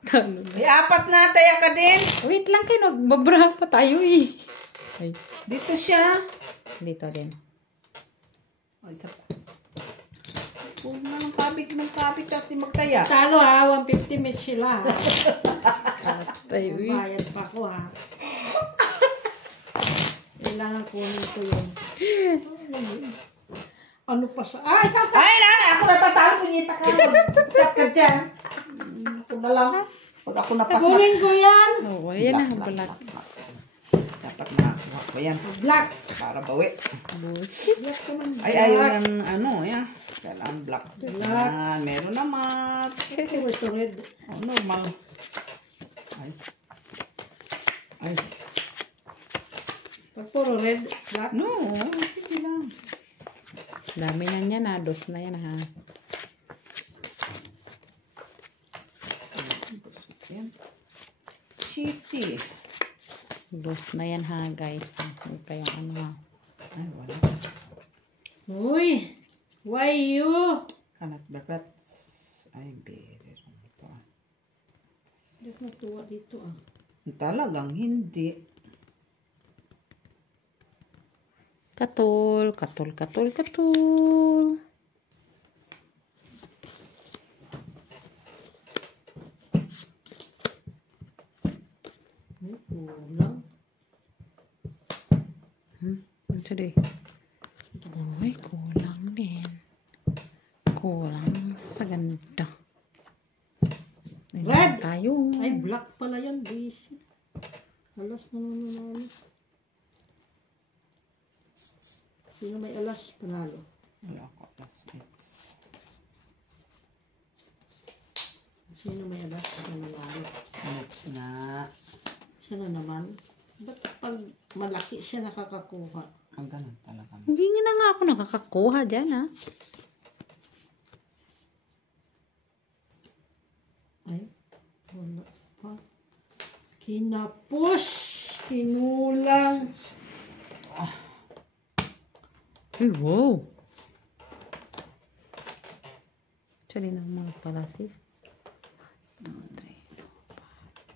Talo. Ay, apat na. Taya ka din. Wait lang kayo. Nagbabra pa tayo eh. Ay, Dito siya. dito din. Ay, isa pa. Huwag na ng kabig kasi magtaya. Talo ha, 150 minutes sila ha. Tayo eh. Bayad pa ko ha. Kailangan kunin ko yun. Ano pa sa... Ay, tata! Ay, na! Ako natatalo. Punyita ka. Cut ka dyan. Ako na lang. Pag ako napasma. Kunin ko yan! Oo, ayan na. Balat. Dapat makakuha ko yan. Black! Para bawi. Bullshit. Black ko naman. Ay, ayaw yan. Ano, yan. Kailangan black. Yan. Meron naman. Ito gusto red. Oh, normal. Ay. Ay. Pag puro red, black. No. Sige lang. Dami na niya na. Dos na yan ha. Yan. Shitty. Dos na yan ha guys. Huwag kayong ano ha. Ay, wala. Uy! Why you? Kanat bagat. Ay, bere. Ito. Hindi ko natuwa dito ah. Talagang hindi. Katul. Katul. Katul. Katul. Ay, kulang. Ano siya doy? Uy, kulang din. Kulang sa ganda. Red! Tayo. Ay, black pala yan. Busy. Alas na naman. Sino may alas? Panalo. Wala ko. That's Sino may alas? Panalo. Next na. Siya na naman. Ba't pag malaki siya nakakakuha? Ang ganun talaga. Hindi nga na nga ako nakakakuha dyan ha. Ay, wala pa. Kinapos! Kinulang! Ay, wow. Siya din ang mga palasis.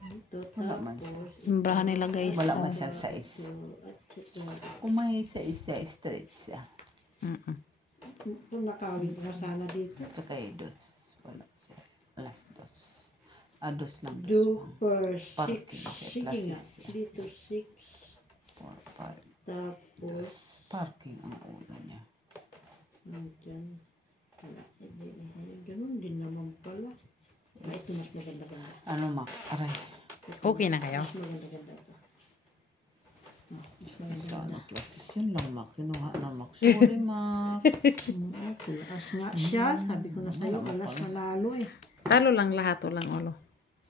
Ito, Wala man siya. Imbrahan nila guys. Wala man siya sa is. Kung may isa, straight siya. Kung nakawin ko na sana dito. Ito kay dos. Wala siya. Last dos. Dos ng dos. Do per Parking 6. siya, Sige nga. classes siya. Dito 6. 4, 5. Tapos, Parking ang ulo niya. nandyan. Ganun din naman pala. Ay, ito mas maganda-ganda. Ano, Mac? Aray. Okay na kayo? Mas maganda-ganda ito. Isa na classes. Yun lang, Mac. Kinuha na, Mac. Sorry, Mac. Alas nga siya. Sabi ko na sa'yo, alas manalo eh. Talo lang lahat. Walang ulo.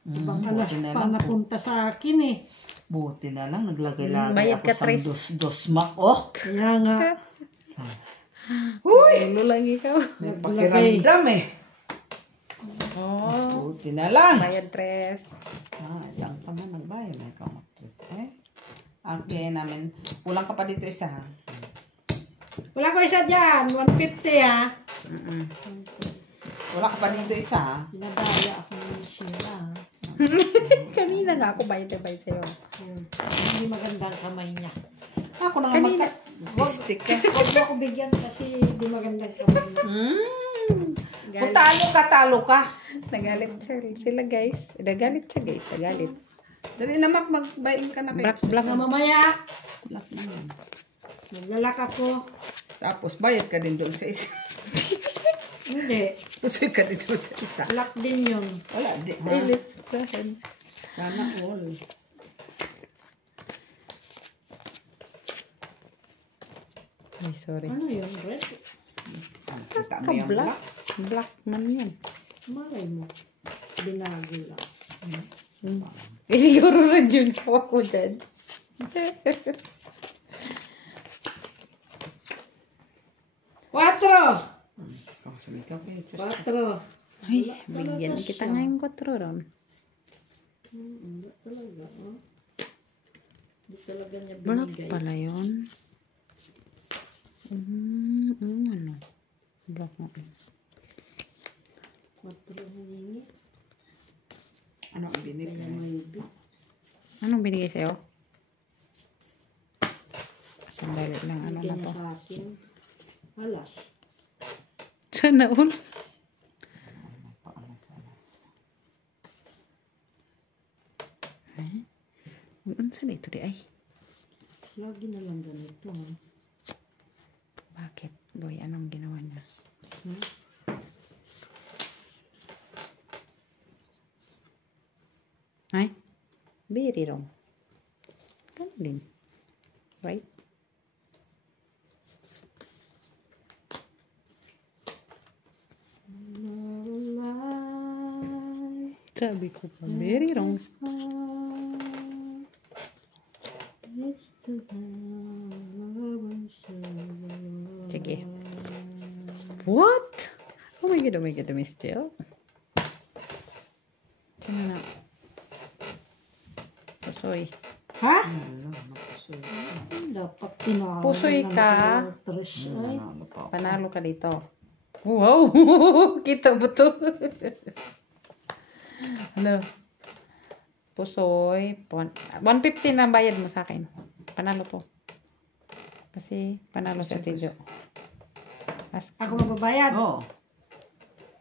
Ibang alas buti na pa lang. napunta sa akin eh. Buti na lang. Naglagay-lagay Bayad ako ka, sa Tres. dos, Mac. Oh! Kaya nga, Ulo lang ikaw. May pakiramdam eh. Oh. Buti na lang. Bayad tres. Isang ka man nagbayad na ikaw actress. Okay namin. Kulang ka pa dito isa ha. wala ko isa dyan. 150 ha. Wala ka pa dito isa ha. Pinadaya ako ng sila. Kanina nga ako bayad na bayad sa'yo. Hindi maganda ang kamay niya. Ako na nga Kanina. Stick ka. Huwag mo ako bigyan kasi hindi maganda ang kamay niya. Kung talo ka. Nagalit sila guys. Nagalit siya guys. Nagalit. Dali na Mac, magbayin ka na kayo. Black. Na mamaya, Black na yan. maglalak ako. Tapos bayad ka din doon sa isa. Hindi. Tusoy ka din doon sa isa. Black din yun. Wala di. Ha? Ilit. Sana all. Ay, sorry. Ano yun, red? Kita mo yung Ka-black. black. Black man yan. Malay mo. Binago lang. Eh, siguro rin yun. Hawak ko dyan. Quatro! Ikaw sumikaw kayo. Quatro. Ay, bigyan kita ngayon 4 ron. Hindi talaga. Oh. Hindi talaga niya Black binigay. pala yun. Ano? Black na. Quatro hiningi. Ano ang binigay? Kaya may bit. Anong binigay sa'yo? Sandali lang. Ano Bigyan na niya to? sa akin. Alas. Sana all. Ano sa dito di ay? Lagi na lang ganito. Ha? Bakit? Boy, anong ginawa niya? Hmm? Ay? Very wrong. Ganun din. Right? Sabi ko pa, very wrong. Sige. What? Oh my god, I missed you. Sino na? Pusoy. Ha? Ano, napusoy. Dapat tinawag. Pusoy ka. Ay, Ano pa? Panalo ka dito. Wow! Kita ba to? Ano? Pusoy. 150 na bayad mo sa akin. Panalo to. Kasi panalo sa Tijo. ako magbabayad. Oo.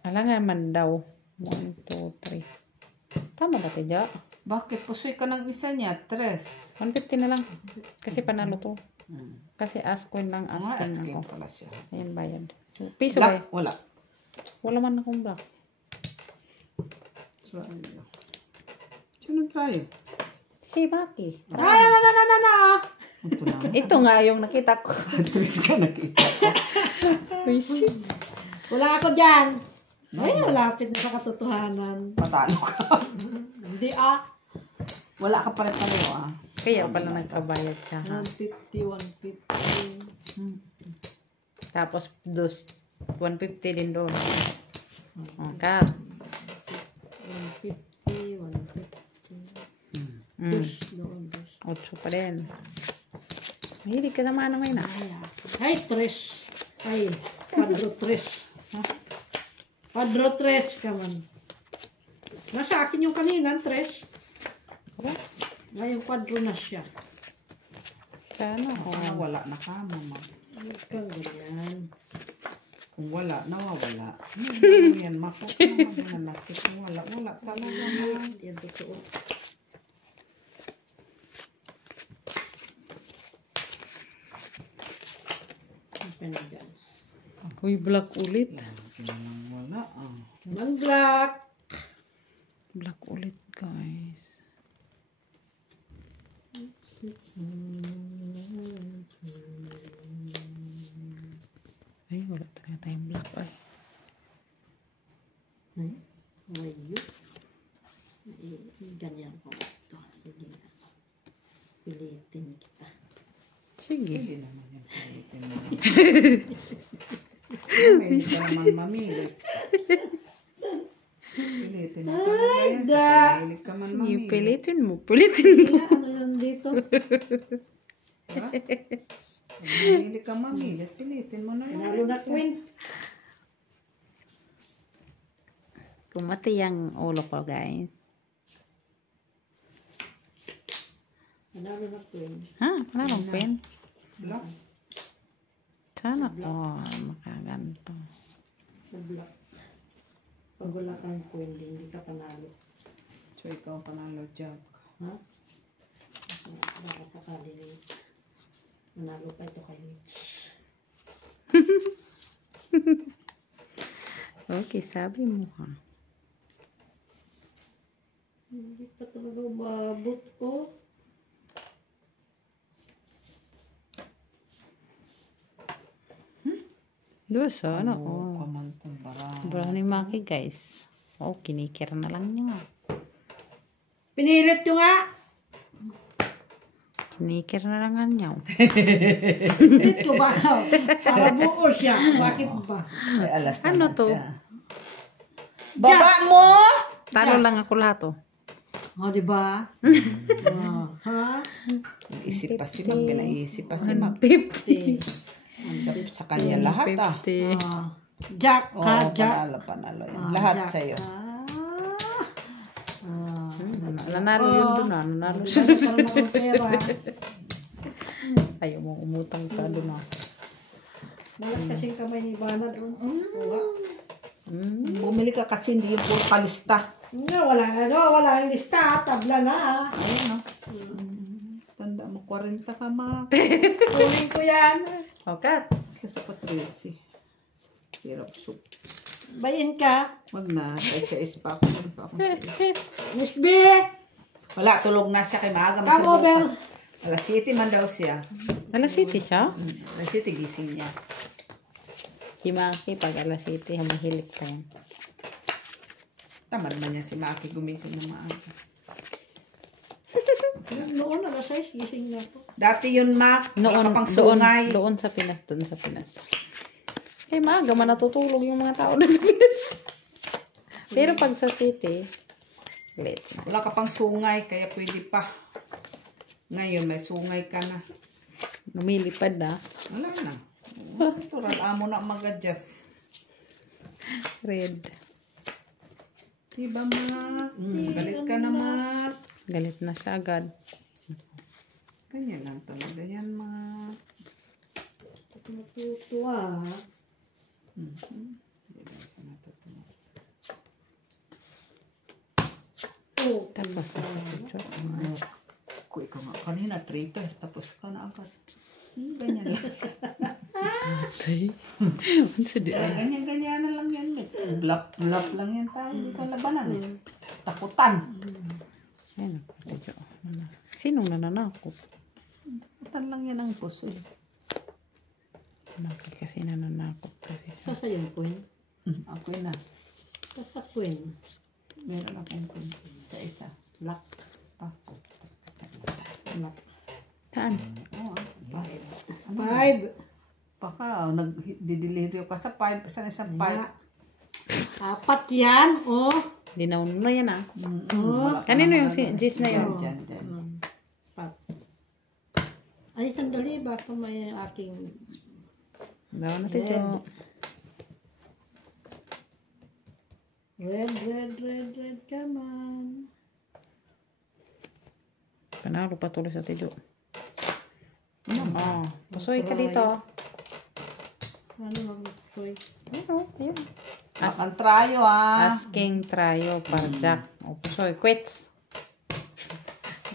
Alam nga man daw. 1, 2, 3. Tama ba Tijo? Bakit pusoy ka ng isa niya? 3. 150 na lang. Kasi panalo to. Kasi ask ko lang asking Asking ako. pala siya. Ayan bayad. Piso ba? Black? Wala. Wala man akong black. Sino try? Si Maki. Ay, na. Ito na. Ito nga yung nakita ko. 3 ka nakita ko. Uy, shit. Wala ako dyan. Ay, malapit na sa katotohanan. Patalo ka. Hindi Wala ka pa rin pareho ah. Kaya pala nagkabayad siya. Ha? 150. Tapos, 150 din doon. Kat. 150. Doon. 8 pa din. Mahilig ka naman ano ngayon ah. Ay, 3. Ay, quadro 3. Quadro 3 ka man. Nasa akin yung kanina, 3. Ngayon, quadro na siya. Sana. Oh. Wala na ka, mama. Huwag kang ganyan. Kung wala, nawawala. Ano yan, makot naman yung malaki. Kung wala, wala talaga na. Yan, totoo. Apa na dyan? Uy, black ulit. Wala ah. Mag-black. Black ulit, guys. Ay, wala talaga tayong black. Ay. Ayun. Ganyan ko ito. Sige na. Pilitin kita. Sige. Hindi naman yung pilitin mo. Hindi ka naman mamilit. Pilitin mo. Ay, Pililit ka man Sige, mamilit. pilitin mo. Pilitin mo. Ano yan dito? Pililit ka mamilit. Pilitin mo na Nalo na queen. Kumati ang ulo ko, guys. Nalo na queen. Ha? Wala bang pen? Black. Sana. Oh, makaganto. Mag-black. Pag wala kang queen, hindi ka panalo. So, ikaw panalo, Jack. Ha? Baka sakali rin. Manalo pa ito kayo. Okay, sabi mo ha. Hindi pa talaga umabot ko. Dos, ano? Oh, Oh. kamantong barang. Brownie Maki, guys. Oh, kinikir na lang niya. Pinilit nyo nga! Kinikir na lang niya. Pinilit ko ba? Para buo siya. Bakit ba? Ay, alas Ano naman to? siya. Baba mo! Talo lang ako lahat, oh. O, diba? Ha? Isip pa si Mag. Pinaisip pa si Mag. 50. Sa kanya lahat ah. 50. Jack Oo, ka, Jack. panalo. Yan. Lahat Jack sa'yo. ka. Nanalo yun doon ah. Nanalo. Para mga pera. Ayaw mo umutang ka doon ah. Malas kasing kamay ni Bana doon. Wala. Bumili ka kasi hindi yung puro kalista. Nga, wala yung lista. Tabla na. Ayan, no? Tanda mo, 40 ka, ma. Kunin ko yan. Okay. Kasi pa 13. Hirap soup. Bayin ka. Wag na. Isa pa ako. Miss B. Wala, tulog na siya kay maaga. Come over. Alas 7 man daw siya. Alas 7 siya? Alas 7 gising niya. Himaki pag alas 7, humihilik pa yan. Tamad man niya si Maki gumising ng maaga. Noon, alas 6, gising na ako. Dati yun, Mak. Noon, Pang doon sungay. sa Pinas, doon sa Pinas. Eh, maaga man natutulog yung mga tao doon sa Pinas. Pero pag sa city, late na. Wala ka pang sungay, kaya pwede pa. Ngayon, may sungay ka na. Lumilipad na. Wala na. Natural, amo na mag-adjust. Red. Diba, Ma? Galit ka na, Ma. Galit na siya agad. Ganyan lang talaga yan, Ma. Natutuwa. Oh, Tapos na sa picture. Kuy ka nga kanina, 3 times, tapos ka na agad. Ganyan lang. Tay. Ganyan na lang yan. Blap lang yan tayo. Hindi ka labanan. Takutan. Ayun, picture. Sinong nananakot? Takutan lang yan ang puso. Bakit kasi nananakot kasi siya? sasayan ko yun. Ako yun na. Sasakwin. Meron akong kun. Sa isa. Lock. Ako. Lock. Saan? Oo. 5. Baka nag-delirio ka sa 5. Saan isang 5? 4 yan. Oh. Dinaon na yan ah. Oh. Kanino yung gis na yun? Diyan. 4. Ay, sandali. Baka may aking... Daw na tayo. Red. Come on. Panalo pa tuloy sa tiyo. Oh, pusoy ka dito. Ano mag-soy? Ayun. Ang trayo Asking trayo para Jack. O pusoy, quits.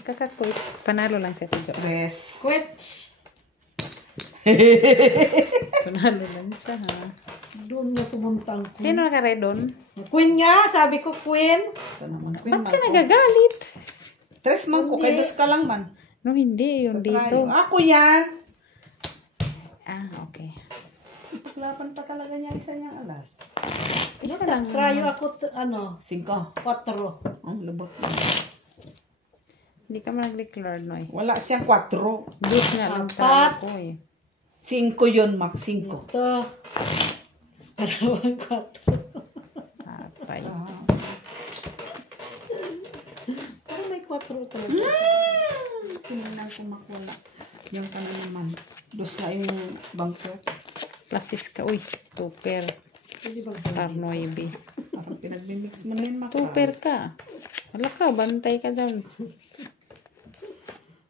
Kaka-quits. Panalo lang sa tiyo. Tres. Quits. Panalo lang siya ha. Doon nga pumunta ang queen. Sino naka-red doon? Queen nga. Sabi ko queen. Ito naman. Ba't ka nagagalit? Tres man ko. Kay dos ka lang man. No, hindi. Yung Trayo. dito. Ako yan. Ah, okay. Paglaban pa talaga niya isa niyang alas. Isa lang. Trayo ako, 5. 4. Ang lubot na. Hindi ka man nag-declare, Noy. Wala siyang 4. Dos nga lang tayo ko eh. 5 yun, Mac. 5. Ito. 4. Patay. Parang may 4 talaga. Tingnan ko makwala. Yung ka na naman. Dos na yung bangko. Plasis ka. Uy, tuper. Pwede ba? Parnoy B. Parang pinagbimix mo na yun, Mac. Tuper ka. Wala ka, bantay ka dyan.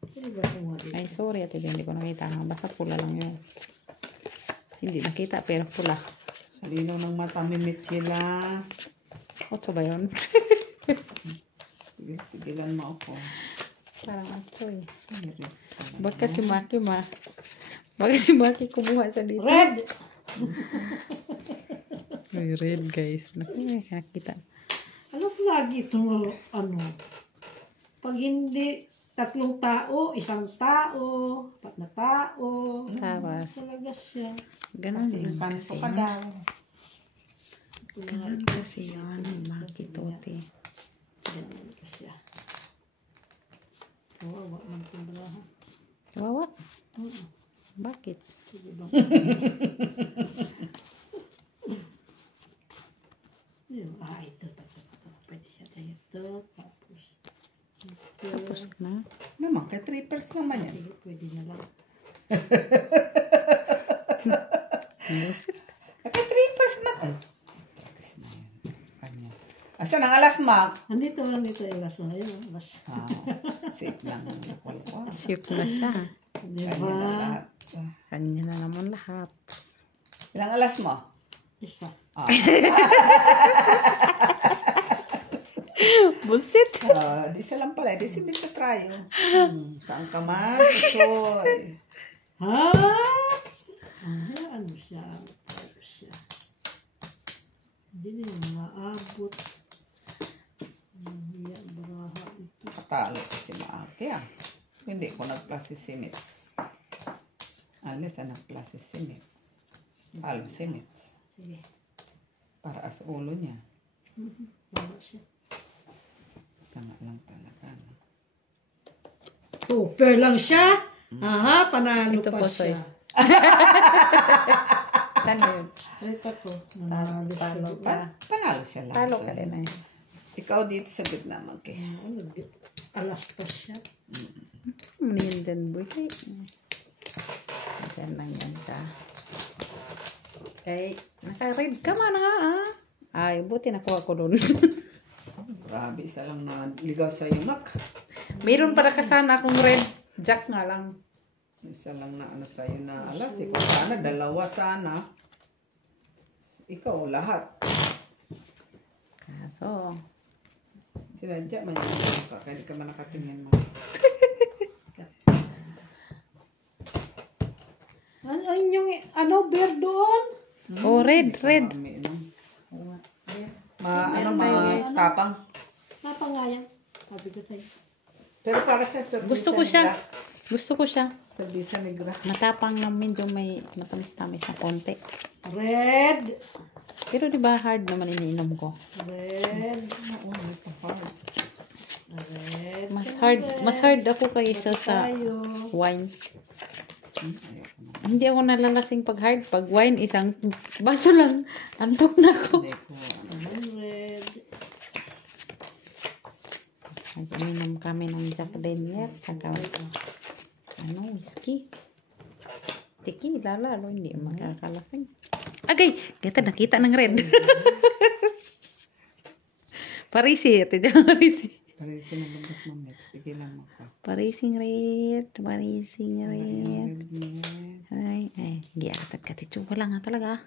Pwede ba kung wali? Ay, sorry ate, hindi ko nakita. Basta pula lang yun. Hindi nakita, pero pula. Sa lino ng mata, mimit sila. Oto ba yun? Pigilan mo ako. Parang ato eh. Ay, Baka si Maki Baka si Maki kumuha sa dito. Red! Ay, red guys. Nakita. Ano lagi ito, pag hindi 3 tao, 1 tao, 4 na tao. Tapos, Talaga siya. ganun kasi lang infanto kasi. ka daw. Ganun kasi yun. Maki tote. Ganun ko siya. Kawawa man timbrahan. Kawawa. Bakit? Sige ba? Yun, ito. Pwede siya tayo ito. Tapos, ito. Tapos na. Naman, kay trippers naman yan. Sige, pwede na lang. Busit. Kay trippers na. Ay, trippers na yun. Kanya. Saan ang alas, Mac? Andito ilas na yun. Alas. Safe lang. Shift na siya. Kanya na Diba? lahat. Kanya na naman lahat. Ilang alas mo? Isa. Bullshit. Di isa lang pala. Di si Mr. Trayo. Saan ka man? Soy. Ha? Ano siya? Hindi na maabot. Mahiya, baraha ito. Katalo si Maaki ah. Hindi ko nag-plus si Simits. Alis na nag-plus si Simits. Talo si Simits. Sige. Para sa ulo niya. Wala siya. Isa nga lang talaga. No? Super lang siya. Aha, panalo Ito pa po, Soy. siya. Tano yun. Ito ko. Nanalo siya. Talo ka. Panalo siya lang. Talo ka rin eh. Ikaw dito sa gitna Maaki. Alas pa siya. Ano yun din, boy? Diyan lang yan ka. Okay. Naka-read ka man nga ah. Ay, buti nakuha ko dun. Grabe, isa lang na ligaw sa iyo, Mac. Mayroon para ka sana akong red. Jack nga lang. Isa lang na ano sa iyo na alas. Ikaw sana, dalawa sana. Ikaw, lahat. Kaso, Sinadya man yung ka. Kaya di ka man nakatingin mo. Ano yung bear doon? oh, red. Mami, no? Tapang. Napangayan. Sabi ko sa'yo. Pero para siya sa Gusto ko siya. Gusto ko siya. Servisa negra. Matapang na medyo may matamis-tamis na konti. Red. Pero di ba hard naman iniinom ko? Red. Oo, may pa-hard. Red. Mas hard ako kaysa sa wine. Hindi ako nalalasing pag hard. Pag wine, isang baso lang. Antok na ako. Hindi ko. Red. Nag-inom kami ng Jack Daniel. Saka, whiskey. Tequila lalo. Hindi makakalasing. Agay! Gata, nakita ng red. Parisi. Ate dyan, Parisi. Parisi na bundok mamit. Sige lang mo ka. Parising red. Parising red. Ay. Giyatat ka. Tiyo, wala nga talaga.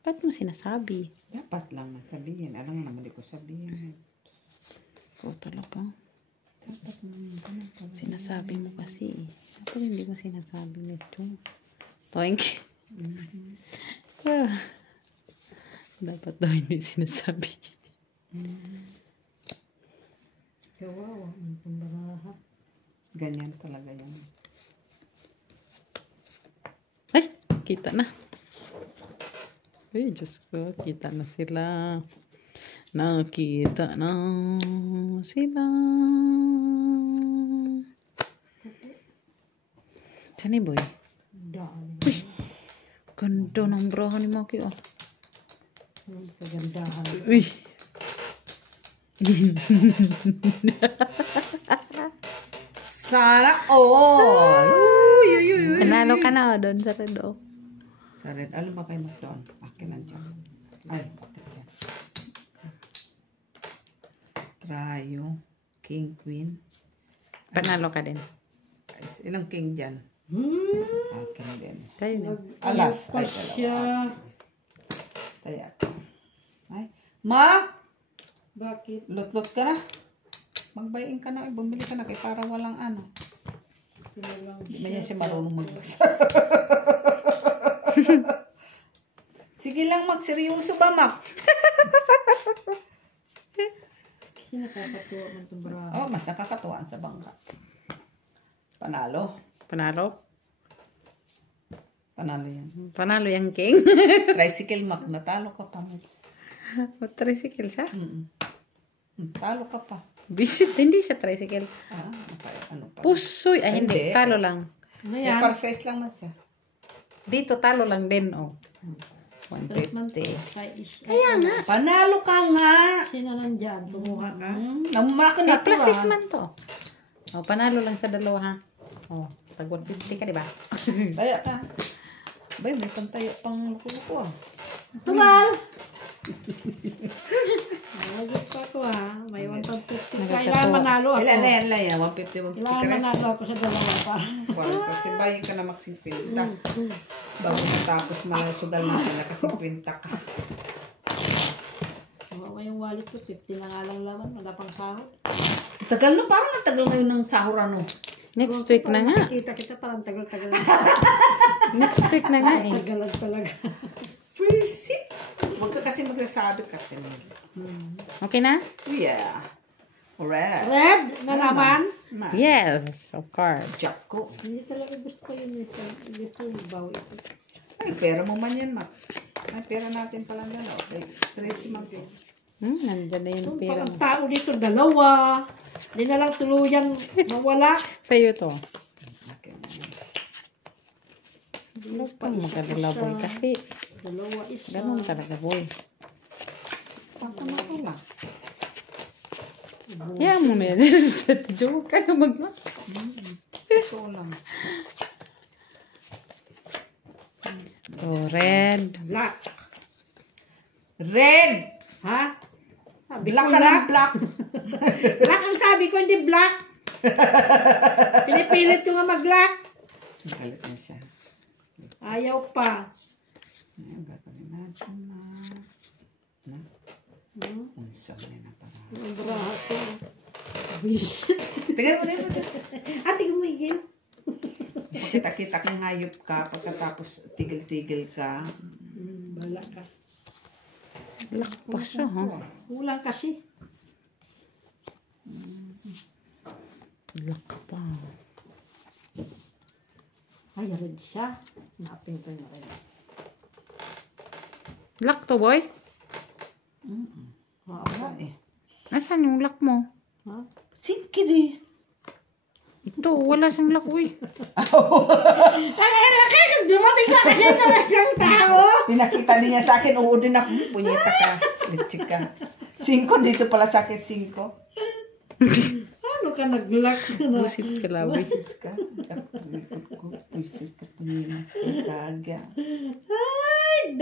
Ba't mo sinasabi? Dapat lang sabihin. Alam mo naman di ko sabihin. Ikaw talaga. Sinasabi mo kasi. Ako hindi mo sinasabi nito. Thank you. Dapat daw hindi sinasabi. Kawawa. Ang pambaraha. Ganyan talaga yan. Ay! Kita na. Ay, Diyos ko. Kita na sila. Nakita na sila. Saan ni boy? Daan. Uy! Ganda ng brahan ni Maki, oh. Ang kagandahan. Uy! Sana all! Uy! Nanalo ka na, oh, doon sa red, oh. Sa red, alam ba kayo doon? Akin lang dyan. Ay, bakit yan? Trayo, king, queen. Panalo ka din. Ay, ilang king dyan? Akin din. Kayo na. Alas. Pa Ay, siya. Taya. Ay, Ma! Bakit? Lot-lot ka na. Magbayin ka na. Bumili ka na kay para walang ano. Hindi man yan siya marunong magbasa. Sige lang, Mac. Seryoso ba, Mac? Nakakatuwa man itong baraha. Oh, mas nakakatuwaan sa bangka. Panalo. Panalo? Panalo yan. Panalo yung king. Tricycle, Mac. Natalo ka pa, Mac. Tricycle siya? Talo ka pa. Visit, hindi siya tricycle. Ano pa? Pusoy. Ay, hindi. Hindi. Talo lang. Ano Yan. yan? Para size lang man siya. Dito, talo lang din, oh. Treatment 150. Kaya nga. Panalo ka nga! Sino nandyan? Kumuha ka? Namumaka May na to, pluses man to. Oh, panalo lang sa dalawa, ha? Oh, tag 150 ka, di ba? Kaya ka. Bay, may pantayo pang luko-luko ah. Tumal! Nagit pa ako ha. May 150. Nagkatapo. Kailangan manalo ako. Ilan yan? 150, 150 Kailangan ka rin? manalo ako sa dalawa pa. Kasi bayin ka na magsingpinta. Bago matapos sugal natin na kasingpinta ka. Mawa yung wallet ko. 50 na nga lang laman. Wala pang sahod. Tagal no? Parang ang tagal ngayon ng sahur ano? Next week na nga. Kita kita parang tagal-tagal. Next week na nga eh. Tagalan talaga. Pwisit! Huwag ka kasi magsasabi ka. Okay na? Yeah. Red. Red na naman. Yes, of course. Jack ko. Hindi talaga gusto ko yun. Gusto yung bawi ito. Ay, pera mo man yan, Mac. Ay, pera natin pala na. Okay. Tracy, Mac. Nandyan na yung pera Ang mo. tao dito, dalawa. Hindi na lang tuluyang mawala. Sa'yo to. Okay. Huwag kang magkadala boy kasi Dalawa isa. ganun talaga boy. Tama ko lang. Kaya mo na yan. Joke ka na mag-mas. Ito lang. Oh, red. Black. Red! Ha? Sabi Black ko ka black. ng black. Black ang sabi ko, hindi black. Pinipilit ko nga mag-black. Galit na siya. Ayaw pa. Ayan, gagawin natin na. Unsa mo na para. Ang braha ko. Visit. Tingnan mo, tingnan mo. Ate ko may gin. Kita-kita kang hayop ka, pagkatapos tigil-tigil ka. Bala ka. Lakpas siya, ha? Kulang kasi. Lakpa. Ay, red siya. Napin ko na red. Lock to, boy? Oo. Eh. Nasaan yung lock mo? Ha? Singkid eh. Ito, wala siyang lock, boy. Ay, dumating ka kasi ito na isang tao. Pinakita niya sa akin, oo din ako. Punyeta ka. Lechik ka. 5 dito pala sa akin, 5. Ano ka nag-lock na? Busit ka lang, boy. Pusis ka. Pusis ka. Punyeta ka. Kaga. Ay,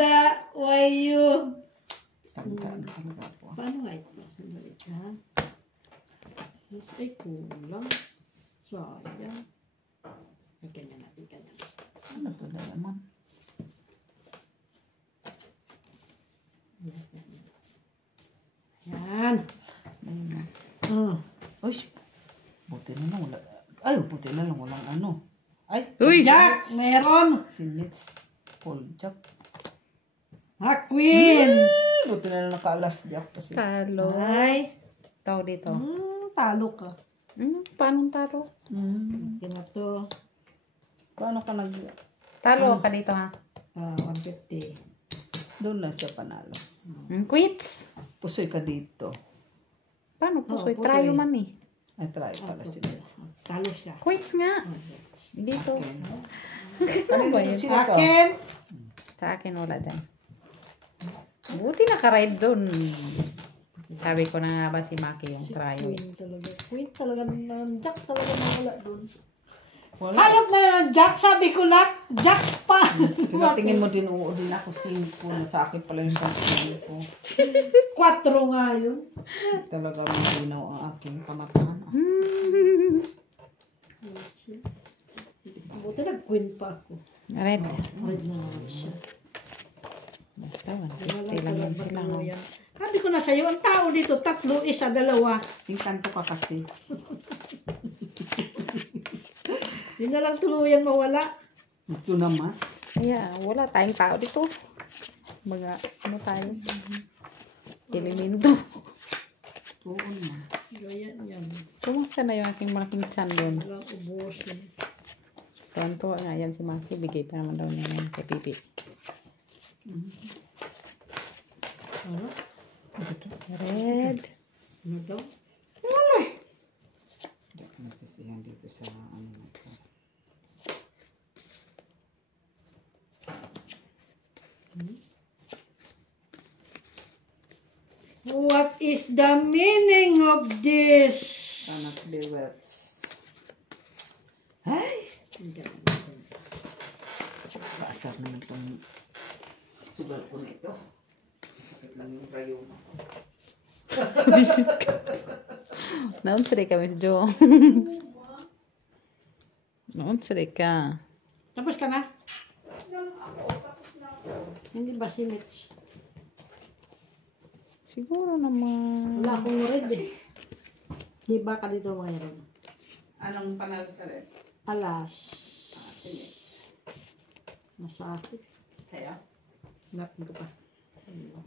why you? Tangkaan talaga po. Paano nga ito? Sandali ka. Ay, kulang. Sayang. Ay, ganyan natin, ganyan. Ano to na naman? Yan. Uy. Buti na lang. Wala. Ay, buti na lang. Walang ano. Ay. Uy! Jack, meron. Si Mitz. Paul Jack. Ha, Queen. Buti na lang nakaalas Jack. Kasi. Talo. Ay. Tao dito. Talo ka. Paano talo? Yan na to. Paano ka nag... Talo ka dito, ha? 150. Doon na siya panalo. Quits. Pusoy ka dito. Paano pusoy? pusoy. Try man eh. Ay, try pala si Mitz. Talo siya. Quits nga. Dito. Ano ba yun? Sino to? Akin. Sa akin wala dyan. Buti naka-ride doon. Sabi ko na nga ba si Maki yung try. Queen talaga. Queen talaga naman. Jack talaga nawala doon. Wala. Hayop na yun. Jack, sabi ko lang. Jack pa. Tingin mo din, oo din ako 5 na sa akin pala yung 5 ko. 4 nga yun. Talaga malinaw ang aking pamataan. Buti nag-queen pa ako. Red. Red na naman siya. Basta, Wala 150 lang yun sila. talaga yan. Sabi ko na sa'yo, ang tao dito, 3, 1, 2. Inkanto ka kasi. Hindi na lang tuluyan mawala. Ito naman. Kaya wala tayong tao dito. Mga ano tayo? Elemento. Tuon na. Ganyan yan. Kumusta na yung aking malaking chan doon? Walang ubusin. Tonto nga yan si Maki. Bigay pa naman daw niya yan kay Pipi. Ano? Red. Ano daw? Hindi ako nasisiyan dito sa ano na ito. What is the meaning of this? Anak Bewets. Ay! Basar naman itong sugal ko na ito. Sakit lang yung rayo mo. Bisit ka. Naon sa ka, Miss Jo. Naon sa ka. Tapos ka na? Hindi ba si Mitch? Siguro naman. Wala akong red eh. Hiba ka dito mayroon. Anong panalo sa red? Alas. Masakit. Kaya? Napin ko pa.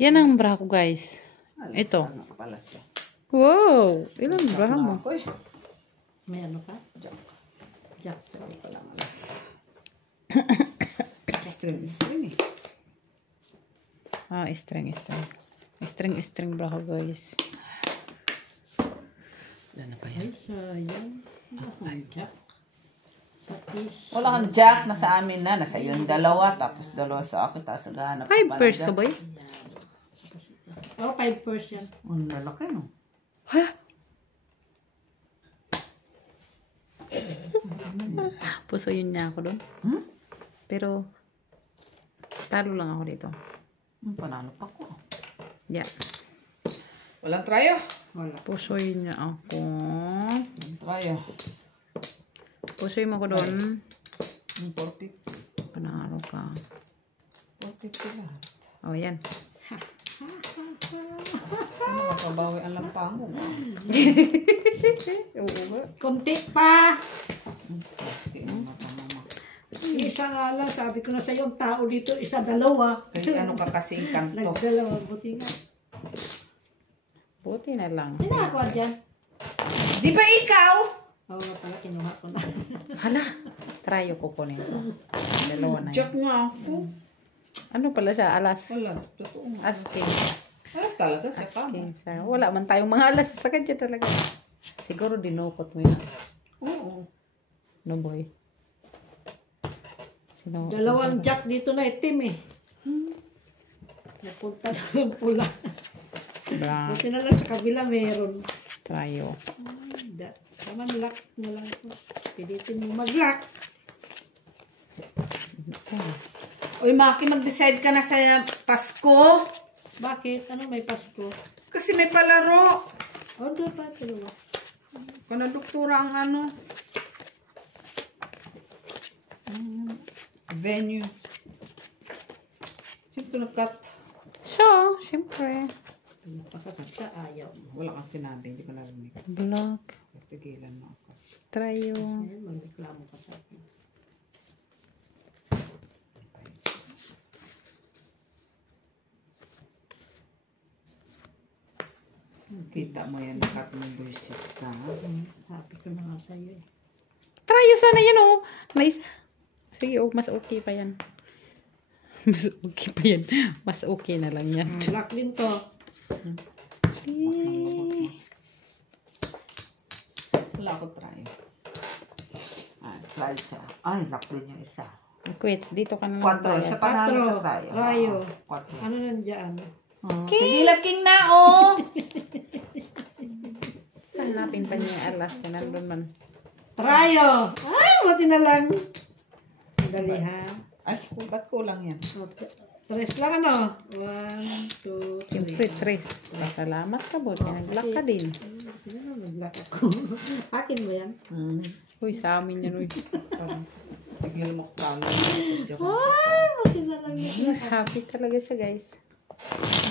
Yan ang bra ko, guys. Ito. Ano ka pala siya? Wow! Ilan bra mo? Ako eh. May ano ka? Jack. Jack. Sabi ko lang alas. String eh. Ah, string. String bra ko, guys. Wala na ba yan? Ay, sayang. Ay, Jack. Sakis. Wala kang jack na sa amin na. Nasa yung dalawa. Tapos dalawa sa akin. Tapos naghahanap Five pa pairs ng ka, jack. boy? Oh, 5 pairs yan. Ang lalaki no? Puso yun niya ako doon. Hmm? Pero, talo lang ako dito. Panalo pa ko. Yeah. Walang tryo. Wala. Puso yun niya ako. Walang tryo. Puso yun ako doon. 450. Panalo ka. 450 lahat. Oh, yan. Ano makabawi ang lampa mo? Oo. Kunti pa. Hindi mo mapamama. Isa nga lang, sabi ko na sa yung tao dito, isa dalawa. Kasi ano ka kasing kanto. Nagdalawa, buti nga. Buti na lang. Ano ako dyan? Di ba ikaw? Oo nga pala, kinuha ko na. Hala. Try ko kunin ko. Dalawa na Jack yun. nga ako. Ano pala siya? Alas. Alas, totoo nga. Asking. Alas talaga siya ka. Asking. Wala man tayong mga alas sa kanya talaga. Siguro dinukot mo yun. Oo. No, boy. Sino? Dalawang jack dito na itim eh. Napunta na ng pula. Black. Buti na lang sa kabila meron. Tryo. Tama, lock na lang ito. Pilitin mo mag-lock. Uy, Maki, mag-decide ka na sa Pasko. Bakit? Ano may Pasko? Kasi may palaro. O, doon pa. Dalawa. Kung doktora ang ano. Venue. Sino nag-cut? Siya, syempre. Napakakasya, ayaw mo. Wala kang sinabi, hindi ko narinig. Black. Tigilan mo ako. Tryo. Ayun, magreklamo ka sa akin. Kita mo yan, nakat mong bullshit ka. Sabi ko na nga sa'yo eh. Tryo sana yan, oh. Nice. Sige, oh, mas okay pa yan. Mas okay pa yan. Mas okay na lang yan. Lock din to. Wala ako try. Try siya. Ay, lock din yung isa. Quits, dito ka na lang. 4. Siya panalo sa try. Rayo. 4. Ano nandiyan? Tigilan king na, oh! Hanapin pa niya yung alas. Nandun man. Rayo! Ay, buti na lang. Dali ha. Ay, ba't kulang yan? Okay. Tres lang ano? 1, 2, 3. Siyempre, tres. Pasalamat ka, buti. Nag-lock ka din. Nag-lock ako. Akin mo yan? Uy, sa amin yan, uy. Tigil mo kala. Ay, buti na lang yan. Mas happy talaga siya, guys.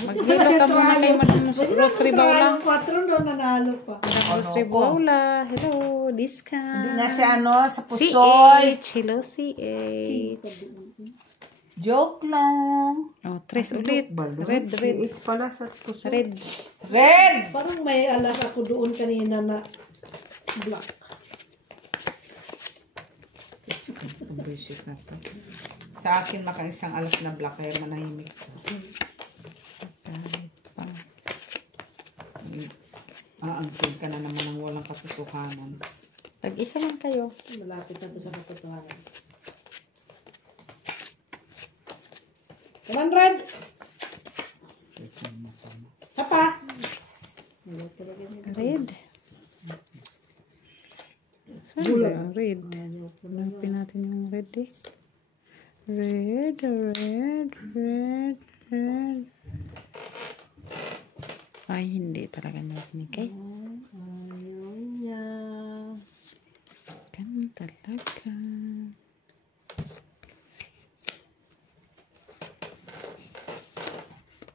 Maghilo ka muna kay Madam Rosary Baula. 4 doon nanalo pa. Madam Rosary Baula. Hello, discount. Hindi na siya ano, sa pusoy. CH. Hello, CH. Joke lang. Oh, tres ulit. Red. It's pala sa pusoy. Red. Red! Parang may alas ako doon kanina na black. Ang bullshit na to. Sa akin, makaisang alas na black, kaya manahimik ko. Aangkin ka na naman ng walang katotohanan. Tag-isa lang kayo. Malapit na to sa katotohanan. 100! Sapa! Red. Saan ba yung red? Hanapin natin yung red eh. Red. Ay, hindi talaga narinig eh. Ayaw niya. Ganun talaga.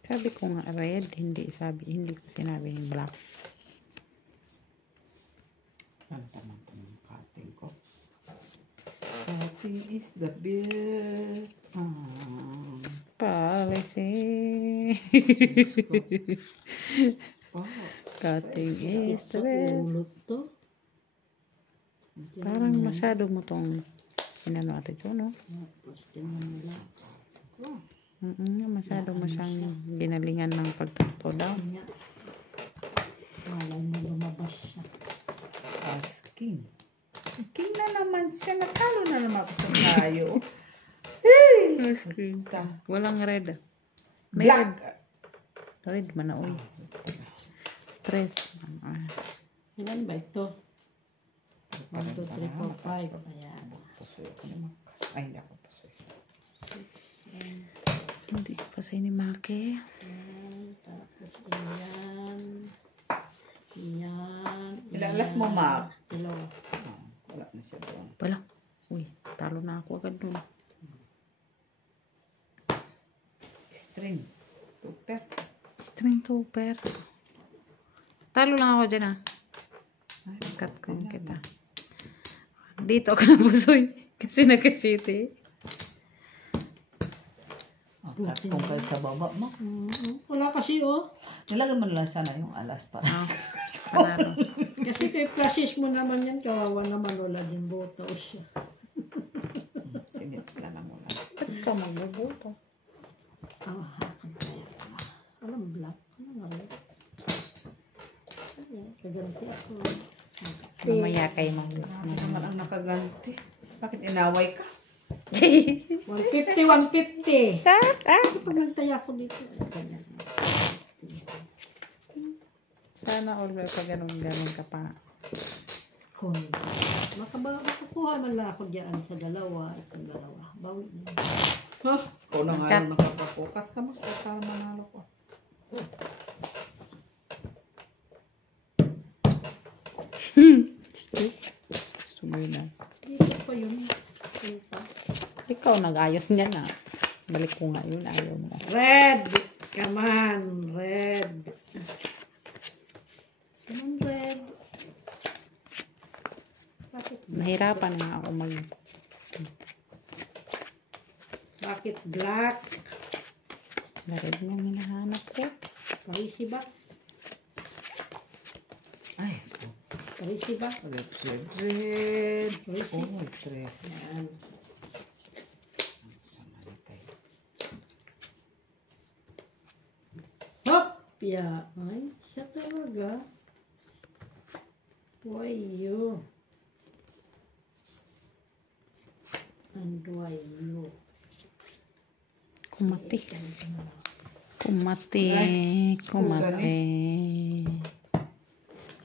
Sabi ko nga red, hindi ko sinabing black. Ano naman itong cutting ko? Cutting is the best. Policy. Wow. Cutting is the Sa best. ulot to. Parang masyado mo tong sinano ate Jo, no? Tapos tingnan nila. Masyado mo siyang ginalingan ng pagtakto daw. Kanya. Wala mo lumabas siya. King. King na naman siya. Natalo na naman ako sa tayo. Walang red. May Black. red man na uy. Stress. Ilan ba ito? 1, 2, 3, 4, 5. Ayan. Pusoy ako naman. Ay, hindi ako pusoy. Hindi ko pa sa ni Maki. Tapos yan. Yan. Ilang alas mo, Ma? Dalawa. Wala na siya doon. Wala. Uy, talo na ako agad dun. String. Tupper. String topper. Talo lang ako dyan ah. Cut ko kita. Dito ako na pusoy. Kasi nagka-city. Cut kung kayo sa baba mo. Wala kasi oh. Nilagay mo na lang sana yung alas para. Panalo. Kasi kay plasis mo naman yan. Kawawa naman wala din botaw siya. Simits lang ang wala. Ba't ka magbubuto? Hakan kaya ka. Alam, black. Ano nga rin? Kaganti ako. Mamaya kayo mag- Ano naman ang nakaganti? Bakit inaway ka? 150, 150. Pag nagtaya ko dito. Ganyan. Sana all may pa ganun ka pa. Kung makakuha man lang ako diyan sa dalawa. Itong dalawa. Bawi na. Huh? Ikaw na nga yung nakakapukat ka mas. Para manalo ko. Sumay na. Dito pa yun. Dito pa. Ikaw nag-ayos niya na. Balik ko nga yun. Ayaw mo. Red! Come on, red. Come on, red. Nahirapan nga ako mag... Bakit black? Red nga minahanap ko. Parisi ba? Ay. Parisi ba? Red, red, red. Parisi. Oh, tres. Yan. Sama na kayo. Hop! Ya. Ay, siya talaga. Why you? And why you? Kumati. Kumati. Kumati.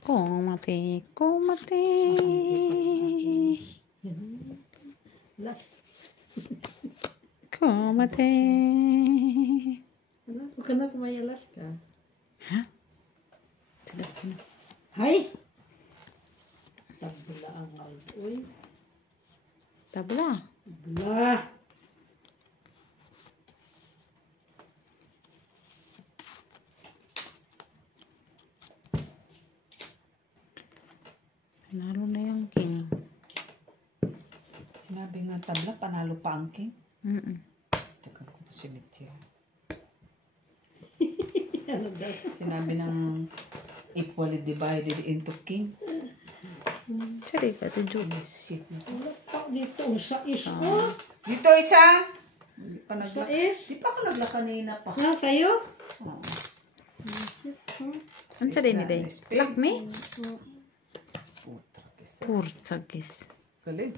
Kumati. Kumati. Last. Kumati. Ano? Huwag ka na kumayalas ka. Ha? Sila ko na. Hay! Tabla ang out. Uy. Tabla. Tabla. Panalo na yung king. Sinabi nga tabla, panalo pa ang king. Tsaka ko to si Mitchell. Ano daw? Sinabi ng equally divided into king. Sorry ka, ito June. Shit na. Wala pa dito. Sais mo. Dito isa! Hindi pa nagla. Sais? Di pa ako nagla kanina pa. Ha? Sa'yo? Oo. Ano sa din nila? Black me? Putra kis. Portsagis. Galing.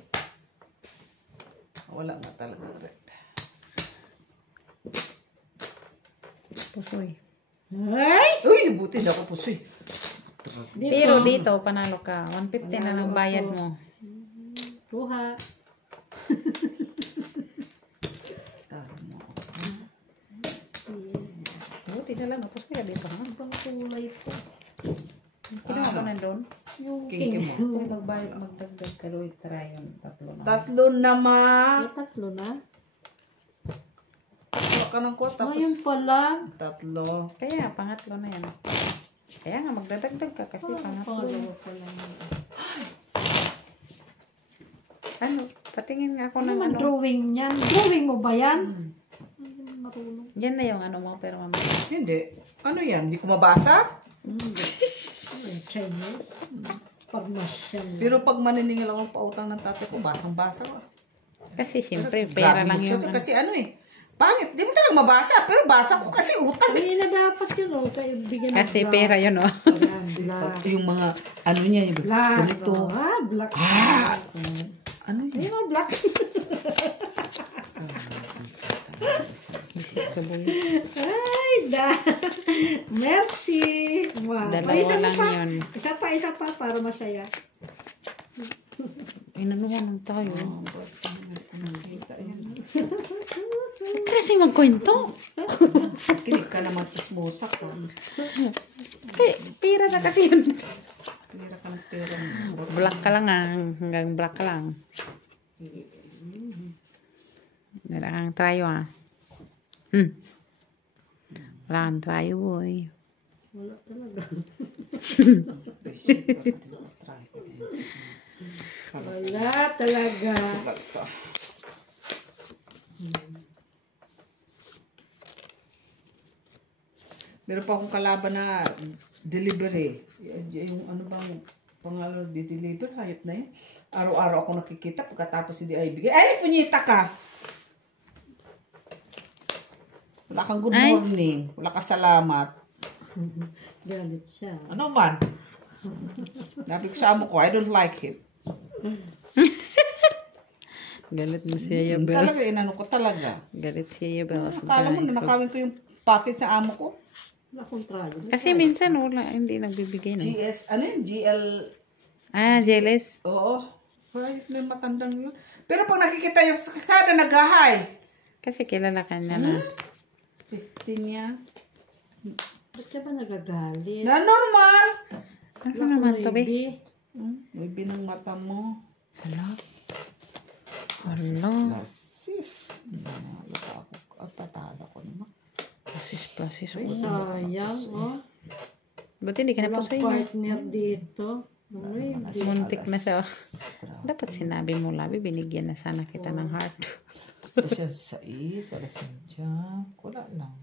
Wala nga talaga red. Pusoy. Ay! Uy, buti na ako pusoy. Pero dito, panalo ka. 150 na lang bayad mo. Kuha. Taro mo ako. Buti Tingnan lang, tapos kaya dito. Ang bang kulay ko. Kinuha ko na doon. Yung Kinky mo. Magdagdag ka doon, try yung tatlo na. Tatlo naman. Ay, tatlo na. Kuha ka ng kuha, tapos Ngayon pala. tatlo. Kaya, pangatlo na yan. Kaya nga, magdadagdag ka kasi pangatlo. Pangalawa pala. Ano? Patingin nga ako Ano ng man ano. drawing niyan? Drawing mo ba yan? Hindi naman marunong. Yan na yung ano mo, pero mamaya. Hindi. Ano yan? Hindi ko mabasa? Ay, Chinese. Pagmasyan. Pero pag maniningil akong pautang ng tatay ko, basang-basa ko. Kasi siyempre, pera Grabe lang mo yung... siya. Kasi ano eh. Pangit. Di mo talaga mabasa. Pero basa ko kasi utang. Ay, na dapat yun, oh. Kayo bigyan ng Kasi black. pera yun, oh. Ayan, black. Yung mga, ano niya, yung Black. ganito. Ah, black. Ano yun? Ayun, oh, black. Visit ka, boy. Ay, Merci. Wow. Dalawa Ay, isa lang pa. yun. Isa pa, para masaya. Inanuhan lang tayo. Kasi magkwento. Kinig ka naman chismosa ka. Pera na kasi yun. Pira ka ng pera. Black ka lang ah. Hanggang black ka lang. Wala kang trayo ah. Wala kang trayo boy. Wala talaga. Wala talaga. Sulat ka. Meron pa akong kalaban na delivery. Yung ano bang pangalan di-deliver, hayop na yun. Araw-araw ako nakikita pagkatapos hindi ay bigay. Ay, punyita ka! Wala kang good Ay. morning. Wala ka salamat. Galit siya. Ano man? Sabi ko sa amo ko, I don't like him. Galit mo siya Yabels. Talaga, inano ko talaga. Galit siya Yabels. Akala mo, nanakawin ko yung package sa amo ko. Wala akong trayo. Kasi minsan wala, hindi nagbibigay no. GS, ano yun? GL, Ah, jealous. oo. Ay, may matandang yun. Pero pag nakikita yung sa kasada, nag-hi. Kasi kilala ka niya na. 15 niya. Ba't siya ba nagagalit? Na normal. Ano naman to, be? Baby. May binang mata mo. Ano? Sis. Nanalo ka ako. Tatalo ko naman. Pasis. Sayang, oh. Ba't hindi ka na Walang pasoy mo? partner dito. Ay, Muntik na siya. Dapat sinabi mo, Labi, binigyan na sana kita ng heart. Ito siya sa wala siya dyan. Wala lang.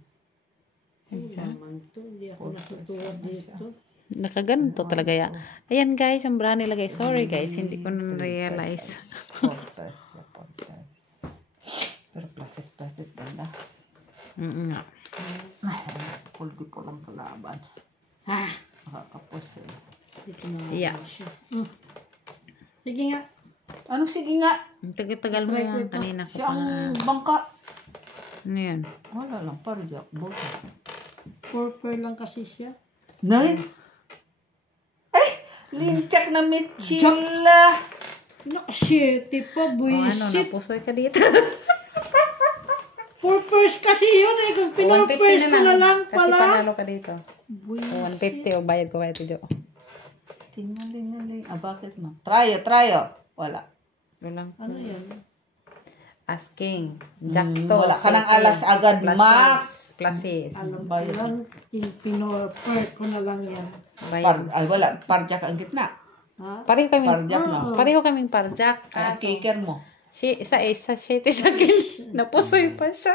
naman to. Hindi ako natutuwa dito. Nakaganto talaga ya. Ayan guys, ang bra nila guys. Sorry guys, hindi ko na-realize. Porters. Pero places, ganda. Nga. Kulti ko lang kalaban. Ah, Nakakapos eh. dito na nga Yeah. siya. Sige nga. Ano sige nga? Ang tagal-tagal mo yan. Kanina ko Siya pa. ang bangka. Ano yan? Wala lang, parjak. Boto. Purple lang kasi siya. Nay! Ay! Linchak na Mitchilla! Nakasiti pa, O ano, buisit. napusoy ka dito. Purpose kasi yun eh. Kung pinurpose ko na lang Kasi pala. panalo ka dito. O, 150 o bayad ko kaya ito. Tingnan. Ah, bakit ma? Tryo. Wala. Walang Ano yan? asking. Jackto. Wala ka ng alas agad, Max. Plasis. Alam ko Bayad. lang. Pinurpose ko na lang yan. Bayad. Ay, wala. Parjak ang gitna. Ha? Pareho kaming Parjak na. pareho kaming parjak. Ang kicker mo. Si isa shitty sa akin. Napusoy pa siya.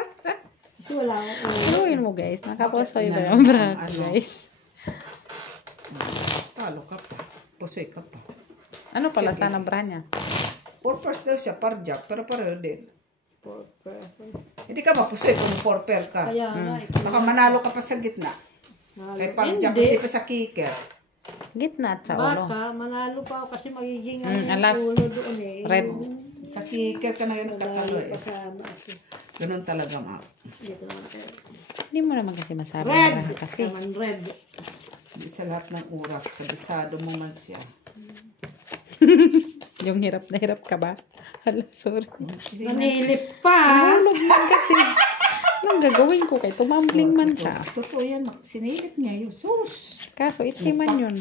Kasi wala ako. Inuin mo guys. Nakapusoy ba Bakit? yung bra Ano? guys? Talo ka pa. Pusoy ka pa. Ano pala sana bra niya? Purpose daw siya, parjak. Pero pareho din. Purpose. Hindi ka mapusoy kung purper ka. Kaya nga. Baka manalo ka pa sa gitna. Kay parjak, hindi pa sa kicker. Gitna at sa ulo. Baka, manalo pa ako kasi magiging alas. ulo doon eh. Red. Sa kicker ka na yun Manalo natatalo eh. pa sana ako. Ganun talaga, ma. Dito naman tayo. Hindi mo naman kasi masabi Red! bra kasi. Naman red. Hindi sa lahat ng oras. Kabisado mo man siya. Yung hirap na hirap ka ba? Hala, sorry. Nanilip pa. Nahulog man kasi. Ano naman gagawin ko? Kay tumambling man siya. Totoo yan. Sinilit niya yung sus. Kaso, itiman yun.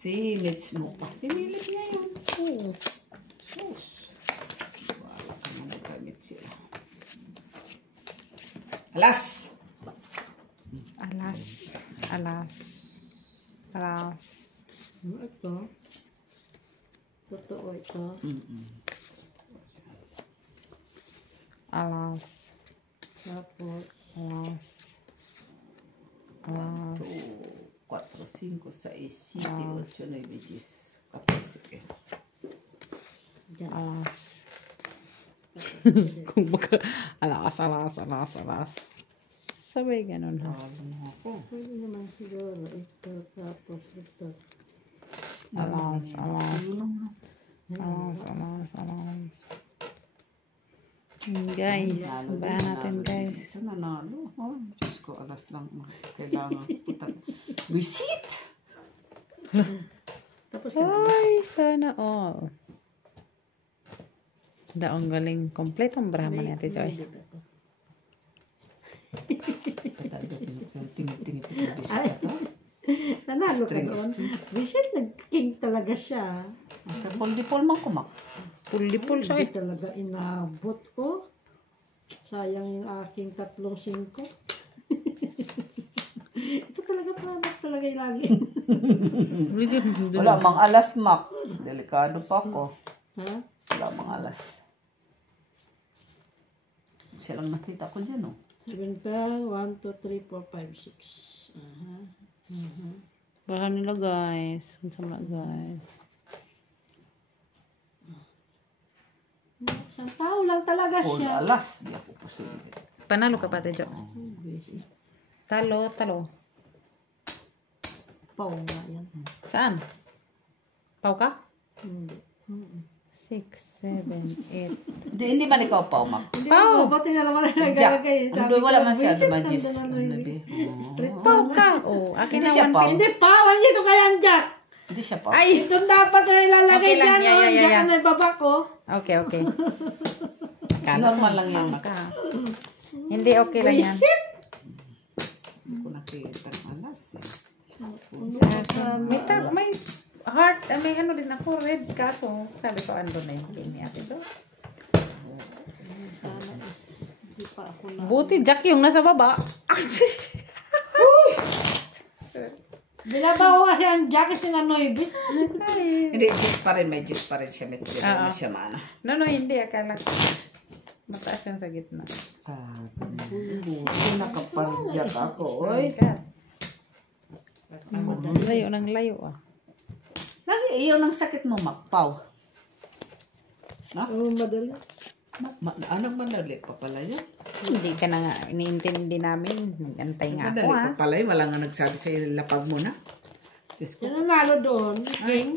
Sinits mo pa. Sinilit niya yun. Oo. Sus. Wala ka naman gamit sila. Alas! Alas. Alas. Alas. Ito. Totoo ito. Alas. Tapos, Alas. Alas. 4, 5, 6, 7, 8, 9, 10, 14. Alas. Kung baka, alas, alas, alas, alas. Sabay ganun ha. pwede naman siguro ito. Tapos ito. Alas, alas. Alas, alas, alas. Guys, bahan natin guys. Ito nanalo. Oh, Diyos ko, alas lang. Kailangan putang. Visit! Tapos Ay, sana all. Daong galing. Kompletong Brahman ni Ate Joy. Tingin-tingin. Ay, nanalo ka doon. Visit, nag-king talaga siya. Pol-dipol man kumak. Pulipul siya Hindi eh. talaga inabot ko. Sayang yung aking 3-5. Ito talaga product talaga yung lagi. Wala mang alas, Mak. Delikado pa ako. Ha? Wala mang alas. Silang nakita ko dyan, oh. 7 ka, 1, 2, 3, 4, 5, 6. Aha. Bahan nila guys. Sama guys. Isang tao lang talaga All siya. alas. Di ako posible. Panalo ka pa Ate Jo. Talo, talo. Pau nga yan. Saan? Pau ka? Hindi. 6, 7, 8. Hindi man ikaw pa, Mak. Pau! Buti na naman ang naglalagay. Ando, wala man siya. Visit, Magis. nandun na yun. Street Pau ka. Oh, akin Hindi na siya 1 Pau. pin. Hindi pa! Wala dito kaya ang jack! Hindi siya pa. Ay! Ito dapat na ilalagay Okay lang. dyan. Yeah, yeah, yeah, yeah. Diyan na baba ko. Okay, okay. Normal lang yan, Mak. Ka. Hindi okay lang yan. Visit! Hindi ko nakita ang alas, eh. May heart, may ano din ako, red kaso. Sabi ko, ando na yung pin ni Ate Jo. Hindi pa ako na. Buti Jack yung nasa baba. Binabawa kasi ang jack kasi na noibis. Hindi, gis pa rin. May gis pa rin siya. May tira na siya, mana. No, hindi. Akala ko. Mataas yan sa gitna. Buti nakapaljak ako, oy. Layo ng layo ah. Lagi, iyon ang sakit mo, Makpaw. Oo, madali. Anong madali pa pala yun? Hindi ka na nga iniintindi namin. Antay nga ako Madali ah. pa pala yun. Wala nga nagsabi sa'yo, lapag mo na. Diyos ko. Yan ang nalo doon. King.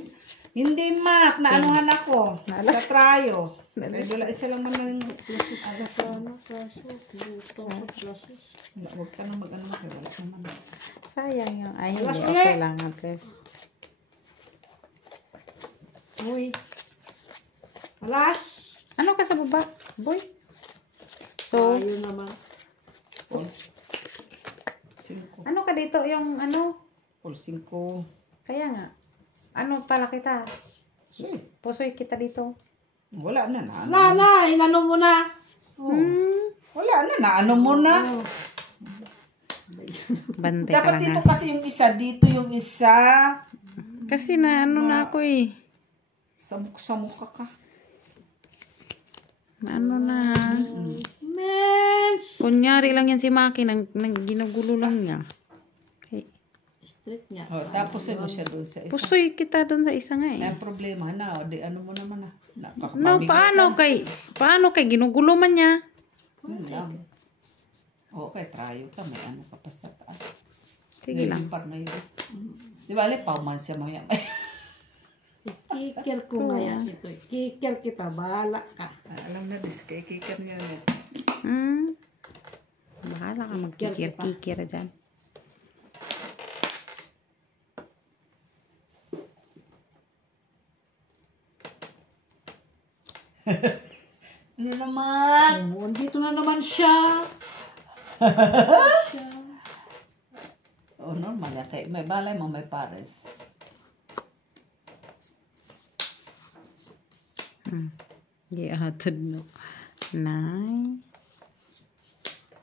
Hindi, Mak. Naanuhan ako. Nalas. Sa trayo. Ay, wala isa lang man lang. Alas ano, kaso, luto ko plasos. Huwag ka na mag-ano. Wala naman. Sayang yung. Ay, Alas hindi. ulit. Okay lang ate. Uy. Alas. Ano ka sa baba? Boy? So, Ayun naman. Pol. 5. ano ka dito? Yung ano? Pol 5. Kaya nga. Ano pala kita? Sige. Pusoy kita dito. Wala na na. Nanay, inano mo na. Wala na na. Ano mo na? Bantay ka Dapat lang dito ha. kasi yung isa. Dito yung isa. Kasi na ano na ako eh. Sa mukha ka. Ano na. Mens. Kunyari lang yan si Maki. Nang ginugulo lang niya. Okay. Street niya. Oh, tapos ano siya doon sa isa. Pusoy kita doon sa isa nga eh. Ang problema na. O, di ano mo naman na. No, paano kay ginugulo man niya? Yun lang. Okay, trayo ka. May ano ka pa sa taas. Sige lang. Par na yun. Di ba, pauman siya mo yan. Kikir ko ngayon ito. Kikir kita. Bahala ka. Alam na, diskikikan nga yan. Bahala ka magkikir-kikir dyan. Ano naman? Oh, dito na naman siya. Oh, normal yan. Kaya may balay mo, may pares. Giatod no. Nine.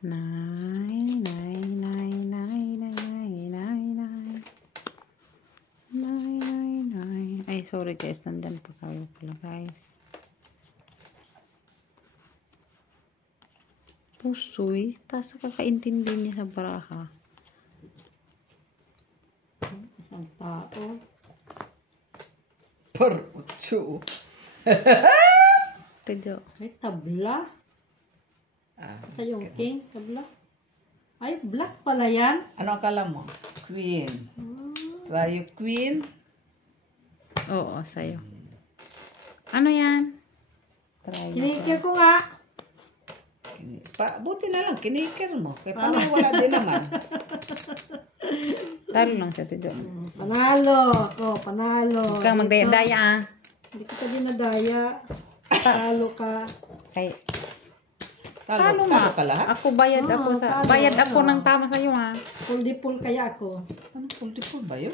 Nine, nine, nine, nine, nine, nine, nine, nine. Nine, nine, nine. Ay, sorry guys. Nandyan pa kayo pala guys. Pusoy. Tas kakaintindi niya sa baraha. Isang tao. Per 8. Tidyo. Ay, tabla. Ito yung king, tabla. Ay, black pala yan. Ano akala mo? Queen. Try yung queen. Oo, sa'yo. Ano yan? Try. Kinikir ko nga. Buti na lang, kinikir mo. Kaya paano wala din naman. Talo lang siya, tidyo. Panalo. Ako, panalo. Huwag kang magdaya-daya ah. Hindi kita dinadaya. Talo ka. Kay, Talo ka lahat. ako bayad ako sa, talo, bayad ako talo. ng tama sa'yo ha. Full di full kaya ako. Ano, multiple ba yun?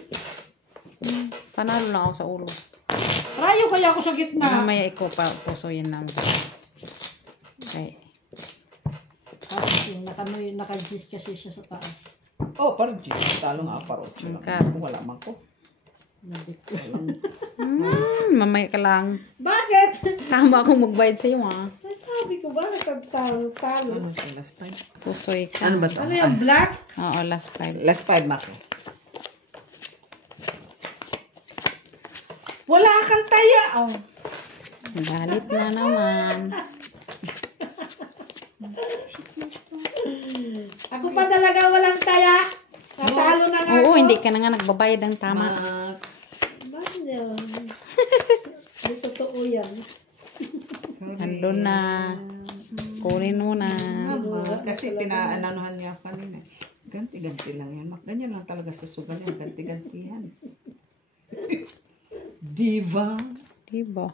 Panalo lang ako sa ulo. Rayo kaya ako sa gitna. Mamaya ikaw pa, pusuyin namin. Okay. Kasi naka-gis kasi siya sa taas. Oh, parang G. Talo nga, parang 8 lang. Ka. Wala man ko. Mamaya ka lang. Bakit? Tama akong magbayad sa'yo ha. Ay, sabi ko ba nagtalo? Ano sa last 5? Pusoy ka. Ano ba ito? Ano yung black? Oo, last 5. Last 5, Maki. Wala kang taya. Oh. Galit na naman. Ako pa talaga walang taya. Natalo na nga Oo, ako. hindi ka na nga nagbabayad ng tama. Bakit yun? Hindi totoo yan. Andun na. Kunin mo na. Kasi pinaananuhan niya kanina. Ganti-ganti lang yan. Ganyan lang talaga susugan yan. Ganti-ganti yan. Diva. Diba?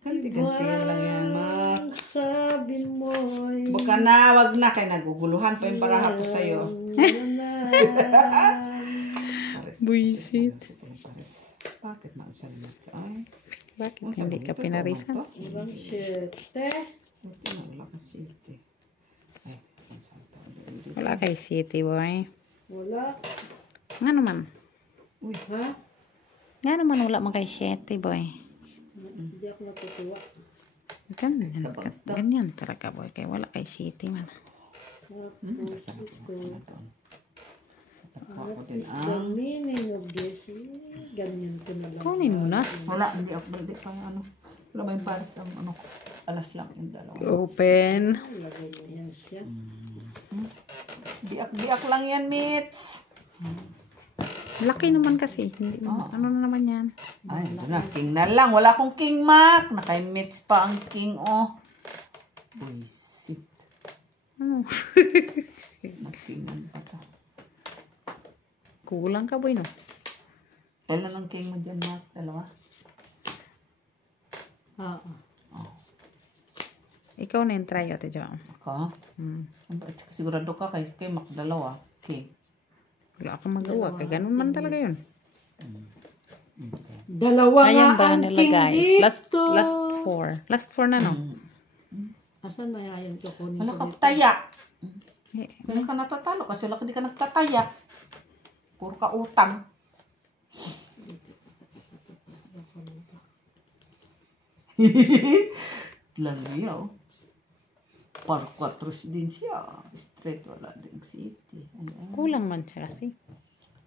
Ganti-ganti lang yan, Mak. Sabi mo'y Baka na, wag na. Kaya naguguluhan pa yung paraha ko sa'yo. Buisit. Bakit mausal mo ito? Ay, Bakit hindi ka pinarisan? Ibang siyete. buti na wala ka city. Ay, masal to. Wala kay city boy. Wala. Nga naman. Uy, Ha? Nga naman wala man kay city boy. Hindi ako natutuwa. Ganyan talaga boy. Kaya wala kay city man. ako din. The meaning of this. Ganyan ko na lang. Kunin mo na. Wala, hindi ako, hindi pa yung ano. Wala ba yung pares ang ano, alas lang yung dalawa. Open. Lagay mo yan siya. Diak lang yan, Mitch. Laki naman kasi. Hindi naman. Ano na naman yan? Ay, ito na, king na lang. Wala akong king, Mac. Naka-Mitch pa ang king, oh. Buisit. Ano? Nag-kingan pa to. Kulang ka boy no? Kailan ang king mo dyan, Mac? Dalawa? Oo. Ikaw na yung try ate Jo. Ako? Sigurado ka kay Mac dalawa. King. Wala akong magawa. Kaya ganun man talaga yun. Dalawa Ayan nga ba ang nila king guys? Last dito. 4. Last 4 na no? Asan na yung kukunin Wala ko ka dito? taya. Eh, Kaya ka natatalo kasi wala ka di ka nagtataya. Puro ka utang. Laliyaw. Par 4 din siya. Straight wala din city. Ayan. kulang man siya kasi.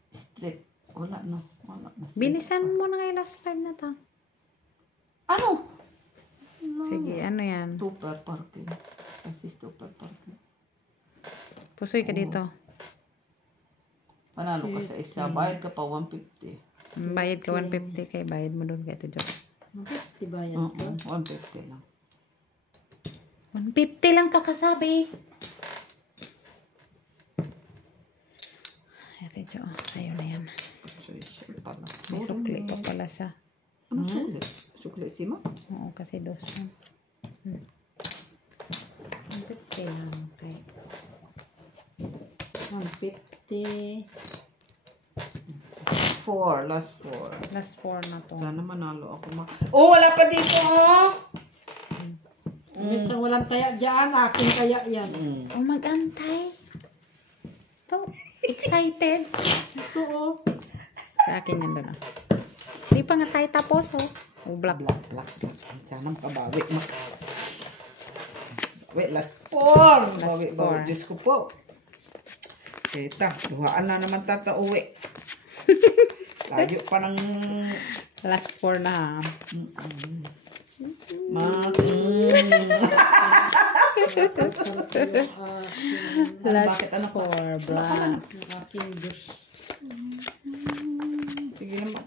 Straight. Wala no. Wala na. Bilisan mo na kay last 5 na to. Ano? Sige, ano yan? Super parking. Kasi super parking. Pusoy ka dito. Panalo ka sa isa. Bayad ka pa 150. Bayad ka 150 kay bayad mo doon kay ate Jo. Diba yan? Oo, 150 lang. 150 lang kakasabi. Ate Jo, sa'yo na yan. So, siya pala. May sukli pa pala siya. Ano sukli? Sukli si Ma? Oo, kasi dos yan. 150 lang. Okay. 150. 4, last 4. Last 4 na to. Sana manalo ako Oh, wala pa dito, oh! Minsan walang taya dyan, aking taya yan. Oh, mag-antay. To. Excited. Ito oh. Sa akin yan doon. Di pa nga tayo tapos, oh. Oh, black. Black. Sana makabawi. Wait, last 4. Last Bawi. 4. Diyos ko po. Kita, duhaan na naman tatauwi. Layo pa ng... Last 4 na, ha. Last 4, black. Aking dos. Sige naman.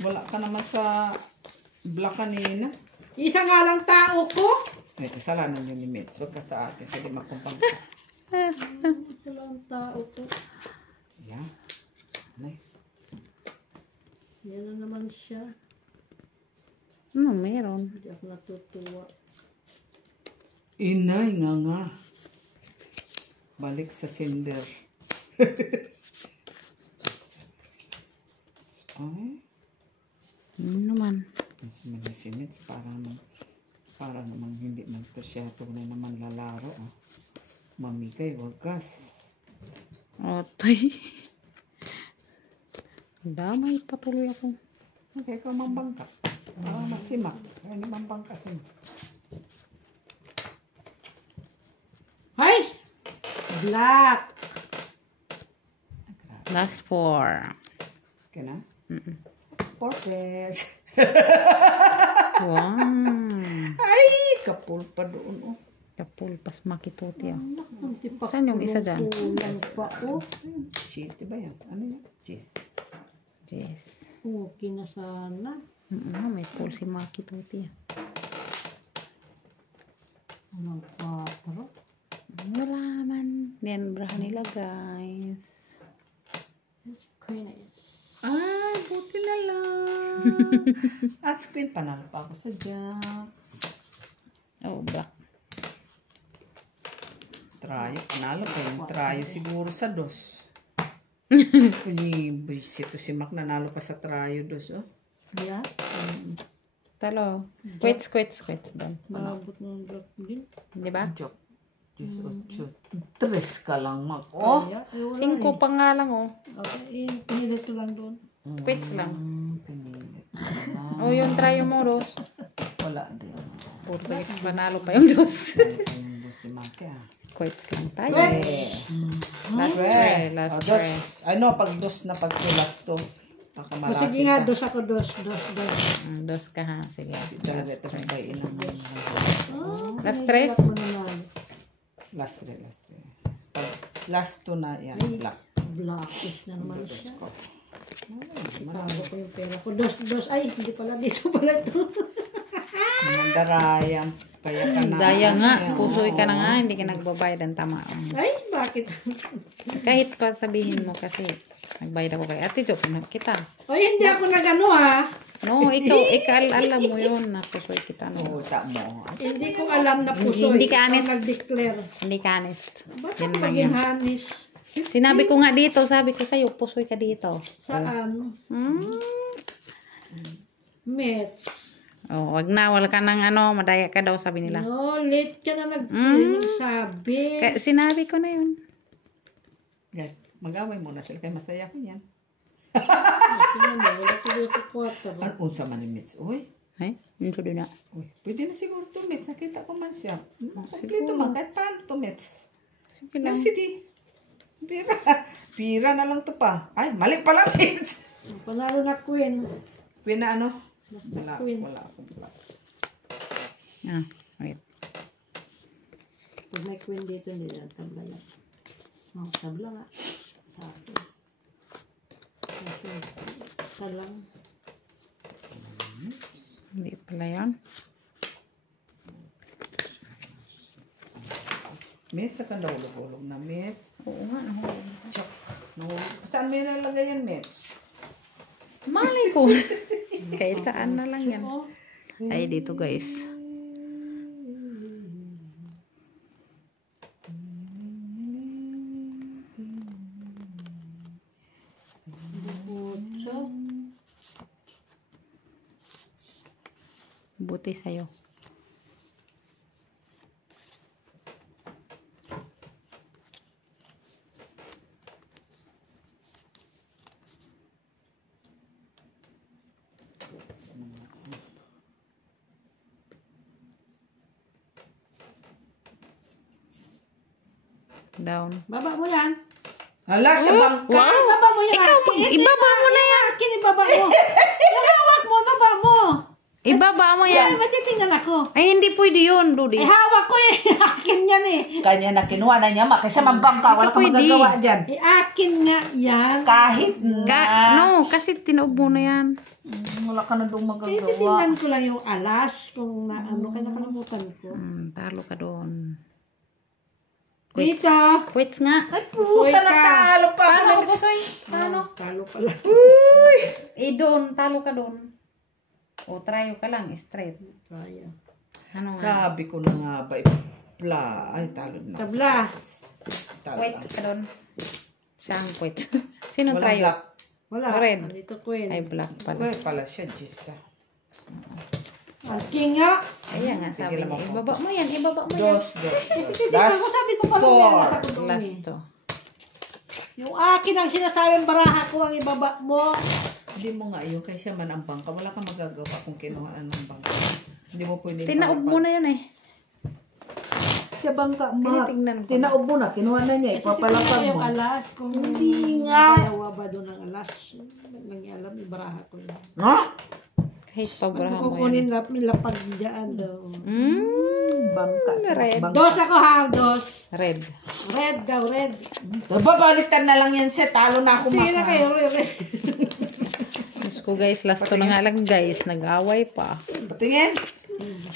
Wala ka naman sa black kanina. Isa nga lang tao ko. May kasalanan yun ni Mitch. Huwag ka sa akin. Sige, makumpang. Isa lang tao ko. Yan. Nice. Yan na naman siya. Ano, meron. Hindi ako natutuwa. Inay nga. Balik sa cinder. Ay. Ano naman? Si Mitch para naman hindi man to siya tunay naman lalaro. Oh. Mamigay, wagas. Otoy. Damay patuloy ako. Okay, ikaw mambangka. Masimak. Kaya hindi mambangka siya. Hay! Black! Last 4. Okay na? 4 pairs. Wow. Ay, kapul pa doon. Oh. Kapulpas makituti, ah. Hindi pa Saan yung isa dyan? kulang pa oh. Cheese, diba yan? Ano yan? Cheese. Yes. Okay na sana. May pool si makituti, ah. Anong 4? Wala man. Yan, brahan nila, guys. Ay, buti na lang. Asquin, panalo pa ako sa jack. Oh, black. Trayo, panalo pa yung trayo siguro sa dos. Kuni, bisito si Mac, nanalo pa sa trayo dos, oh. Yeah. Talo. Quits doon. Malabot ng black din. Di ba? Joke. 18. 3 ka lang, Mac. Oh! Yeah, eh, wala 5 pa nga lang, oh. Okay, pinilit ko lang doon. Quits lang. Pinilit. Oh, yung try mo, Rose. Wala din. Puro panalo pa yung dos. Yung boss ni Mac, ah. Quits lang tayo. Last Well, last dos. try. Ano, pag dos na pag last to, baka O, malasin sige nga, ka. dos ako, dos. Dos ka, ha. Sige. Talaga ito kung kayo ilang Last tres. last three. Pag last two na yan, black. Blackish na naman siya. Itago ko yung pera ko. Dos. Ay, hindi pala dito pala ito. Mga darayang, kaya ka na. Daya nga. Pusoy ka na nga. Hindi ka nagbabayad ang tama. Ay, bakit? Kahit pa sabihin mo kasi nagbayad ako kay Ate Joke na kita. Oy, hindi ako nagano ha. No, ikaw alam mo yun na pusoy kita. No? Puta mo. Hindi ko alam na puso. Hindi ka honest. nag-declare. Hindi ka honest. Ba't Yan ako lang maging yan. honest? Sinabi ko nga dito, sabi ko sa'yo, pusoy ka dito. Saan? Met. Oh, wag na, wala ka ng madaya ka daw, sabi nila. No, late ka na nagsabi. Kaya, sinabi ko na yun. Guys, mag-away muna sila kaya masaya ko yan. Wala ko dito kwarta ba? Ano unsa man ni Mitch? Uy, Ay, hindi na. uy, pwede na siguro 2 Mitch. Nakita ko man siya. Kompleto man, kahit paano 2 Mitch. Sige lang. Merci di. Pira. Pira na lang to pa. Ay, mali pala Mitch. Panalo na Queen. Pina ano? Wala, Queen. wala akong black. Ah, wait. Pag may Queen dito, hindi lang tabla yan. Oh, tabla nga. Sa akin. Isa lang. Hindi pala yun. Mitch, sa kang hulog na Mitch. Oo nga, Chok. Saan mo yung nalagay yan, Mitch? malay ko. Kahit saan na lang yan. Oh, Ay, dito guys. Buti sa'yo. Down. Baba mo yan. Hala, siya bangka. Ay, baba mo yan. Ikaw, ibaba mo na yan. Akin, ibaba mo. Yung hawak mo, baba mo. Ibaba mo Ay, yan. matitingnan ako. Ay, hindi pwede yun, Rudy. Eh, hawak ko eh. Akin yan eh. Kanya na kinuha na niya, kaysa mambangka, wala ka pwede. magagawa dyan. Eh, akin nga yan. Kahit na. No, kasi tinoob mo na yan. Wala ka na doon Eh, magagawa. titingnan ko lang yung alas. Kung na, ano, kaya nakalimutan ko. Talo ka doon. Dito. Quits nga. Ay, puta na talo pa. Paano, Busoy? Paano? Talo pala. Doon, talo ka doon. O, tryo ka lang, straight. Kaya. Ano nga? Sabi ko na nga ba, ay, talo na. Tabla. Talo Quits na. ka doon. Siya ang quits. Sino Walang tryo? black. Wala. Red. Dito queen. Ay, black pala. Ay, pala siya, Jisa. Ang king nga. Ayan nga, sabi Sige niya. lang ako. Ibaba mo yan, ibaba mo yan. Dos. Hindi ko sabi ko pala four. meron sa kudumi. Last to. Yung akin ang sinasabing baraha ko ang ibaba mo. Hindi mo nga yun, kaya siya man ang bangka. Wala kang magagawa kung kinuhaan ng bangka. Hindi mo pwede. Tinaob mo na yun eh. Siya bangka, Tinitignan ko. Tinaob mo na, kinuha na niya, ipapalapag Yung mo. alas. Kung Hindi nga. Bayawa ba doon ang alas? Nang alam, ibaraha ko lang. Ha? Kahit pabrahan mo yan. Kukunin lapag dyan daw. Bangka siya. Red. Bangka. Dos ako ha, dos. Red. Red daw, red. Babaliktad na lang yan siya, talo na ako Sige na kayo, red. Diyos ko guys, last to na nga lang guys. Nag-away pa. Patingin.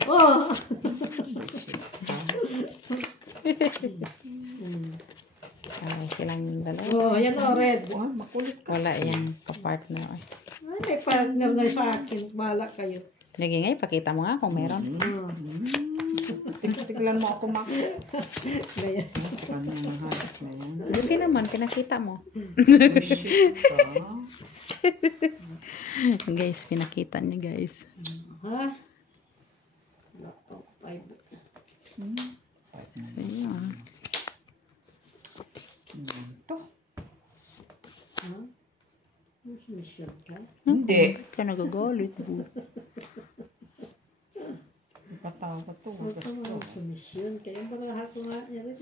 Oh. Away silang dalawa. Oh, yan o, red. Makulit ka. Wala yung kapartner. Ay, Ay, may partner na sa akin. Bahala kayo. naging ay, pakita mo nga kung meron. Tiglan mo ako, Mak. Ganyan. Ano yung hanap na yan? Hindi naman, pinakita mo. Guys, pinakita niya guys. Ha? Wala pa, 5. So, yun. Ito. Ha? Sumisyad ka? Hindi. Kaya nagagalit. Patawa ka to. Ito nga, sumisyon. Kaya baraha ko nga. Yan rin.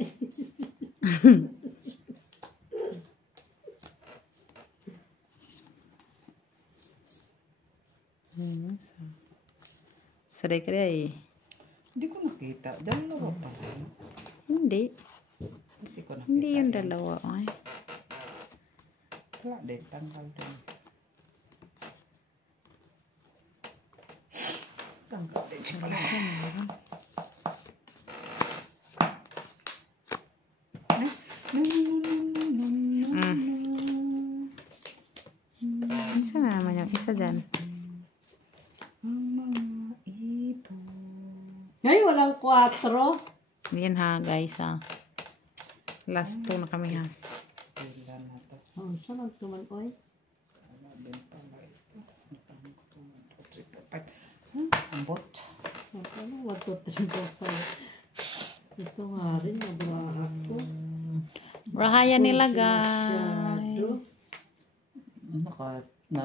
Saray ka rin. Hindi ko nakita. Dalawa pa. Hindi. Hindi ko nakita. Hindi yung dalawa. Ay. Wala din. Tanggal din. Tanggal din siya pala. Isa na naman yung isa dyan. Ay, walang 4. Yan ha guys ha. Last two na kami ha. Kailan na to? Oh, saan ang tuman, oy? Ambot. Ano, 1, 2, 3, 4, 5. Ito nga rin, nabraha ko. Rahaya nila Masyado. guys.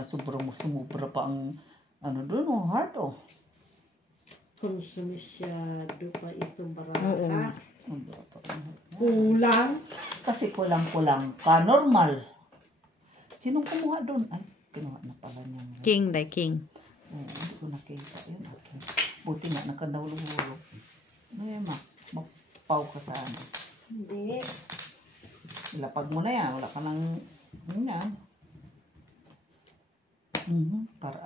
Sobrang sumubra pa ang ano doon, oh, hard, oh. Kung sumisyado pa itong baraha. Sobra pa ang hard. Kulang. Kasi kulang-kulang ka, normal. Sinong kumuha doon? Ay, kinuha na pala niya. King day king. Hindi ko nakita yun. Okay. Buti nga, nakadahulog-hulog. Ngayon, magpaw ka sa ano. Hindi. Ilapag mo na yan. Wala ka nang yan. Para.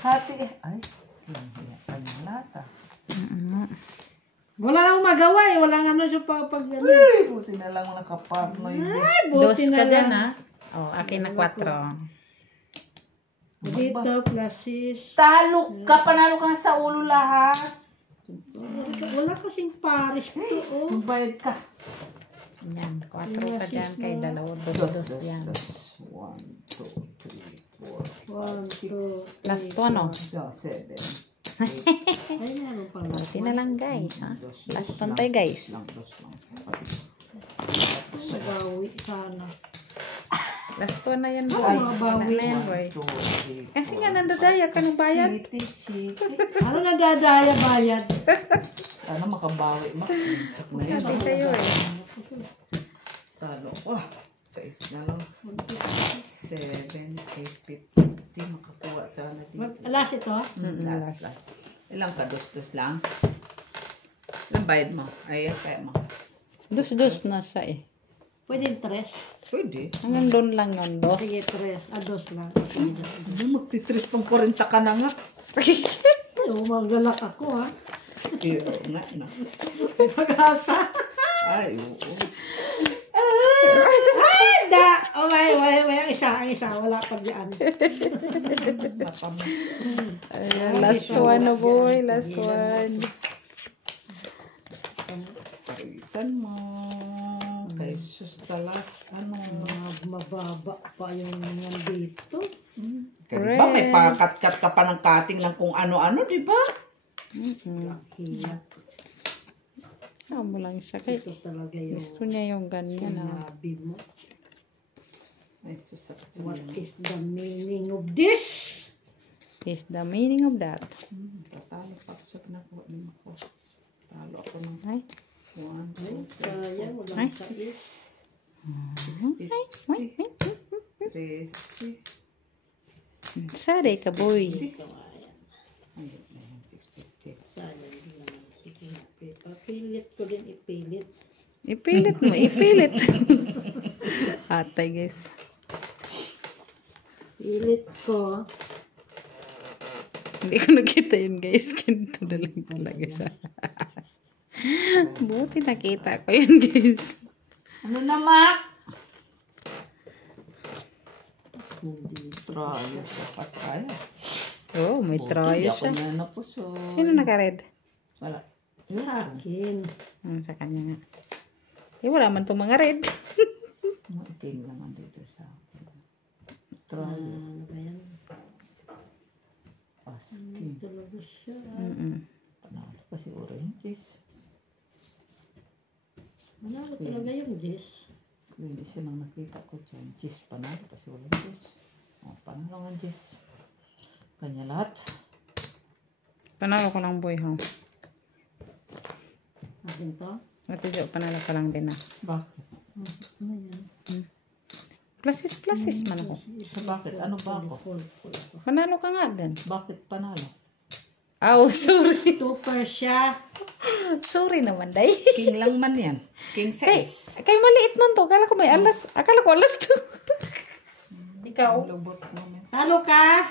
Hati eh. Ay, yun. Kanyang lata. Wala na akong magawa eh. Walang ano siya pag ano. Ay, buti na lang nakapartner yun. Ay, Dos buti ka na dyan lang. ha. Oh, akin na 4. Dito, plasis. Talo ka, panalo ka na sa ulo lahat. Wala kasing pares to, oh. Magbayad ka. Yan, 4 ka dyan kay dalawa. Dos yan. 1, 2, 3, 4. 1, 2, Last to ano? 7. Ay, meron pang Buti na lang guys. Ha? Last one tayo guys. nagawi sana. Last one na yan boy. Mabawi. Wala na yan boy. Kasi nga nandadaya ka ng bayad. Chiti. Ano nadadaya bayad? Sana makabawi. Check na yan. Kasi sa'yo eh. Talo. Oh, 6 na lang. 7, 8, 50. Makakuha sana dito. Alas ito? Last. Ilang ka? Dos lang? Ilang bayad mo? Ayan, kaya mo. Dus-dus na sa eh. Pwede 3. Pwede. Hanggang doon lang yun, dos. Sige, 3. 2 lang. Hindi, magtitris pang 40 ka na nga. Ay, umagalak ako ha. Iyo nga na. Pag-asa. Ay, oo. Ay, da! Oh, may ang isa. Wala pa dyan. Mapamay. Ayan, last one na boy. Last one. Parisan mo. Kay sus talas. Ano? Mababa pa yung nandito. Kaya ba may pakat-kat ka pa ng cutting ng kung ano-ano, di ba? Hila. Mo lang siya kay Ito talaga yung gusto niya yung ganyan ah. sinabi mo. Ay, sus. What is the meaning of this? Is the meaning of that. Tatalo pa ako sa kinakuha ni Mako. Talo ako ng Ay. 1, 2, 3, Kaya, walang sais. 650. 13. Sorry ka boy. Ayun na yan, 650. Sayang din naman. Sige nga, papilit ko din ipilit. Ipilit mo, ipilit. Atay guys. Pilit ko. Hindi ko nakita yun guys. Ganito na lang talaga siya. Buti nakita ko yun guys. Ano na, Mak? Hindi trial sa pataya. Oh, may troyo siya. Ako na napuso. Sino naka-red? Wala. Sa akin. Sa kanya nga. Eh, wala man itong mga red. Maitim naman dito sa akin. Trial. Ano ba yan? Paskin. Talaga siya. Panalo kasi oranges. Manalo talaga yung Jess. Hindi siya nang nakita ko dyan. Jess, panalo kasi oranges. O, panalo nga Jess. Kanya lahat. Panalo ko lang boy, ha? Akin to? Ate Jo, panalo ka lang din, ha? Bakit? Ano yan? Pluses man ako. Bakit? Ano ba ako? Full ako. Panalo ka nga din. Bakit panalo? Oh, sorry. Super siya. Sorry naman, day. King lang man yan. King Kay, size. kay maliit nun to. Akala ko may alas. Akala ko alas to. Ikaw. Lubot naman. Talo ka?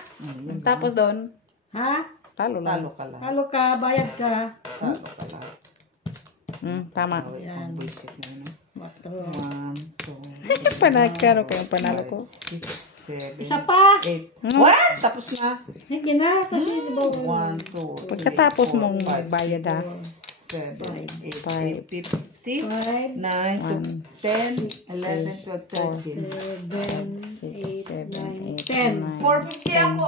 Tapos doon, Ha? talo lang. Talo ka lang. Talo ka, bayad ka. Talo ka lang. Tama. Ang basic na yun. 4. 1, 2, Panagkaro kayong panalo ko. 6, 7, Isa pa. 8. What? Tapos na. Sige na, kasi di ba? 1, 2, Pagkatapos mong magbayad, ha? 7, 8, 50, 5, 9, 10, 11, 12, 13. 7, 8, 9, 10. 450 ako.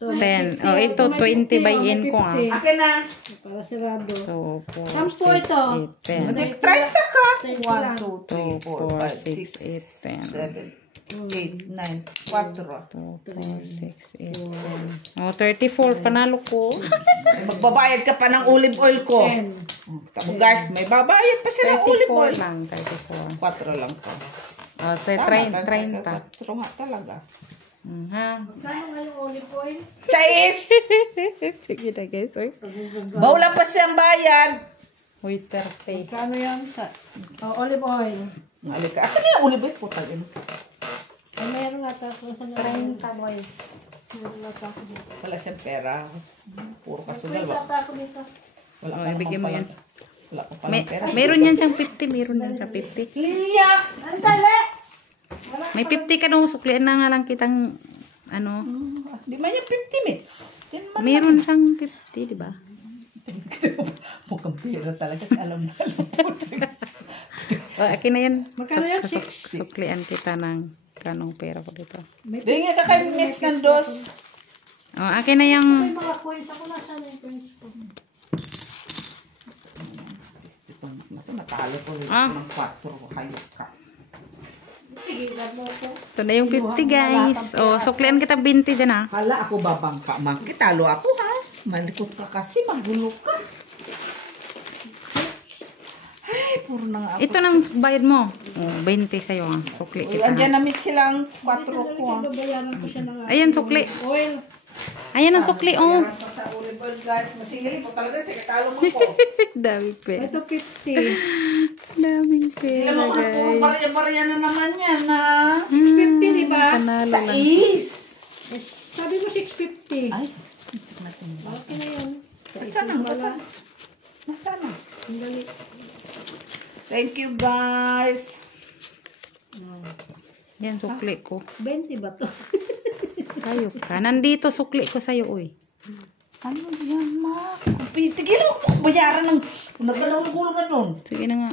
10. Oh, ito, 20 by N ko, ah. Akin na. Para sirado. 2, 4, Sampo 6, ito. 8, 10. Nag-30 ka. 30 1, lang. 2, 3, 4, 5, 6, 7, 8, 9, 4. 2, 4, 6, 8, 10. Oh, 34. Panalo ko. Magbabayad ka pa ng olive oil ko. 10. Tamo guys, may babayad pa siya ng olive oil. 34 lang. 34. 4 lang ka. Oh, say 30. 30. 4 nga talaga. Ha? Kano nga yung olive oil? 6! Sige na guys. Uy. Bawla pa siyang bayad. Uy, perfect. Kano yan? Olive oil. Malika. Ako na yung olive oil po tayo. Ay, meron nga tapos. 30 boy. Meron nga tapos dito. Wala siyang pera. Puro kasugal. May tata ako dito. Wala Oh, pa ibigay mo naman yan. pala. Wala pa palang pera. Meron yan siyang 50. Meron yan siyang 50. Liyak! Andali! May 50 ka nung suklian na nga lang kitang ano. Di man yung 50 minutes. Meron siyang 50, di ba? Mukhang pera talaga. Alam na. O, akin na yan. Magkano yan? Suklian kita ng kanong pera ko dito. Bingit ka kay minutes ng dos. Oh, akin na yung... May mga coins ako. Nasaan na yung coins ko? Ito, natalo ko rin Ah. ng 4 ko. Hayop ka. Tigilan mo ko. Ito na yung 50 guys. Oh, suklian kita 20 dyan ah. Hala, ako babangka. Makitalo ako ha. Malikot ka kasi, magulo ka. Ay, puro na nga ako. Ito nang bayad mo. Oh, 20 sa'yo ah. Sukli Uy, kita. andyan na mit silang 4 ko ha. Babayaran ko siya ng Ayan, sukli. oil. Ayan ang sukli oh. Bayaran pa sa olive oil guys. Masingili po talaga siya. Katalo mo ko. Daming pera. Ito 50. Daming Hindi pera mo ko na puro guys. barya-barya na naman yan ha. 50, di ba? Panalo Sa lang. is. Sabi mo 650. Ay. Okay na yan. Nasaan ang nasaan? Nasaan ang? Ang dali. Thank you guys. Yan sukli ko. 20 ba to? Kayo ka. Nandito sukli ko sa'yo uy. Ano yan ma? Tigilan mo bayaran ng nagkalawang gulong na nun. Sige na nga.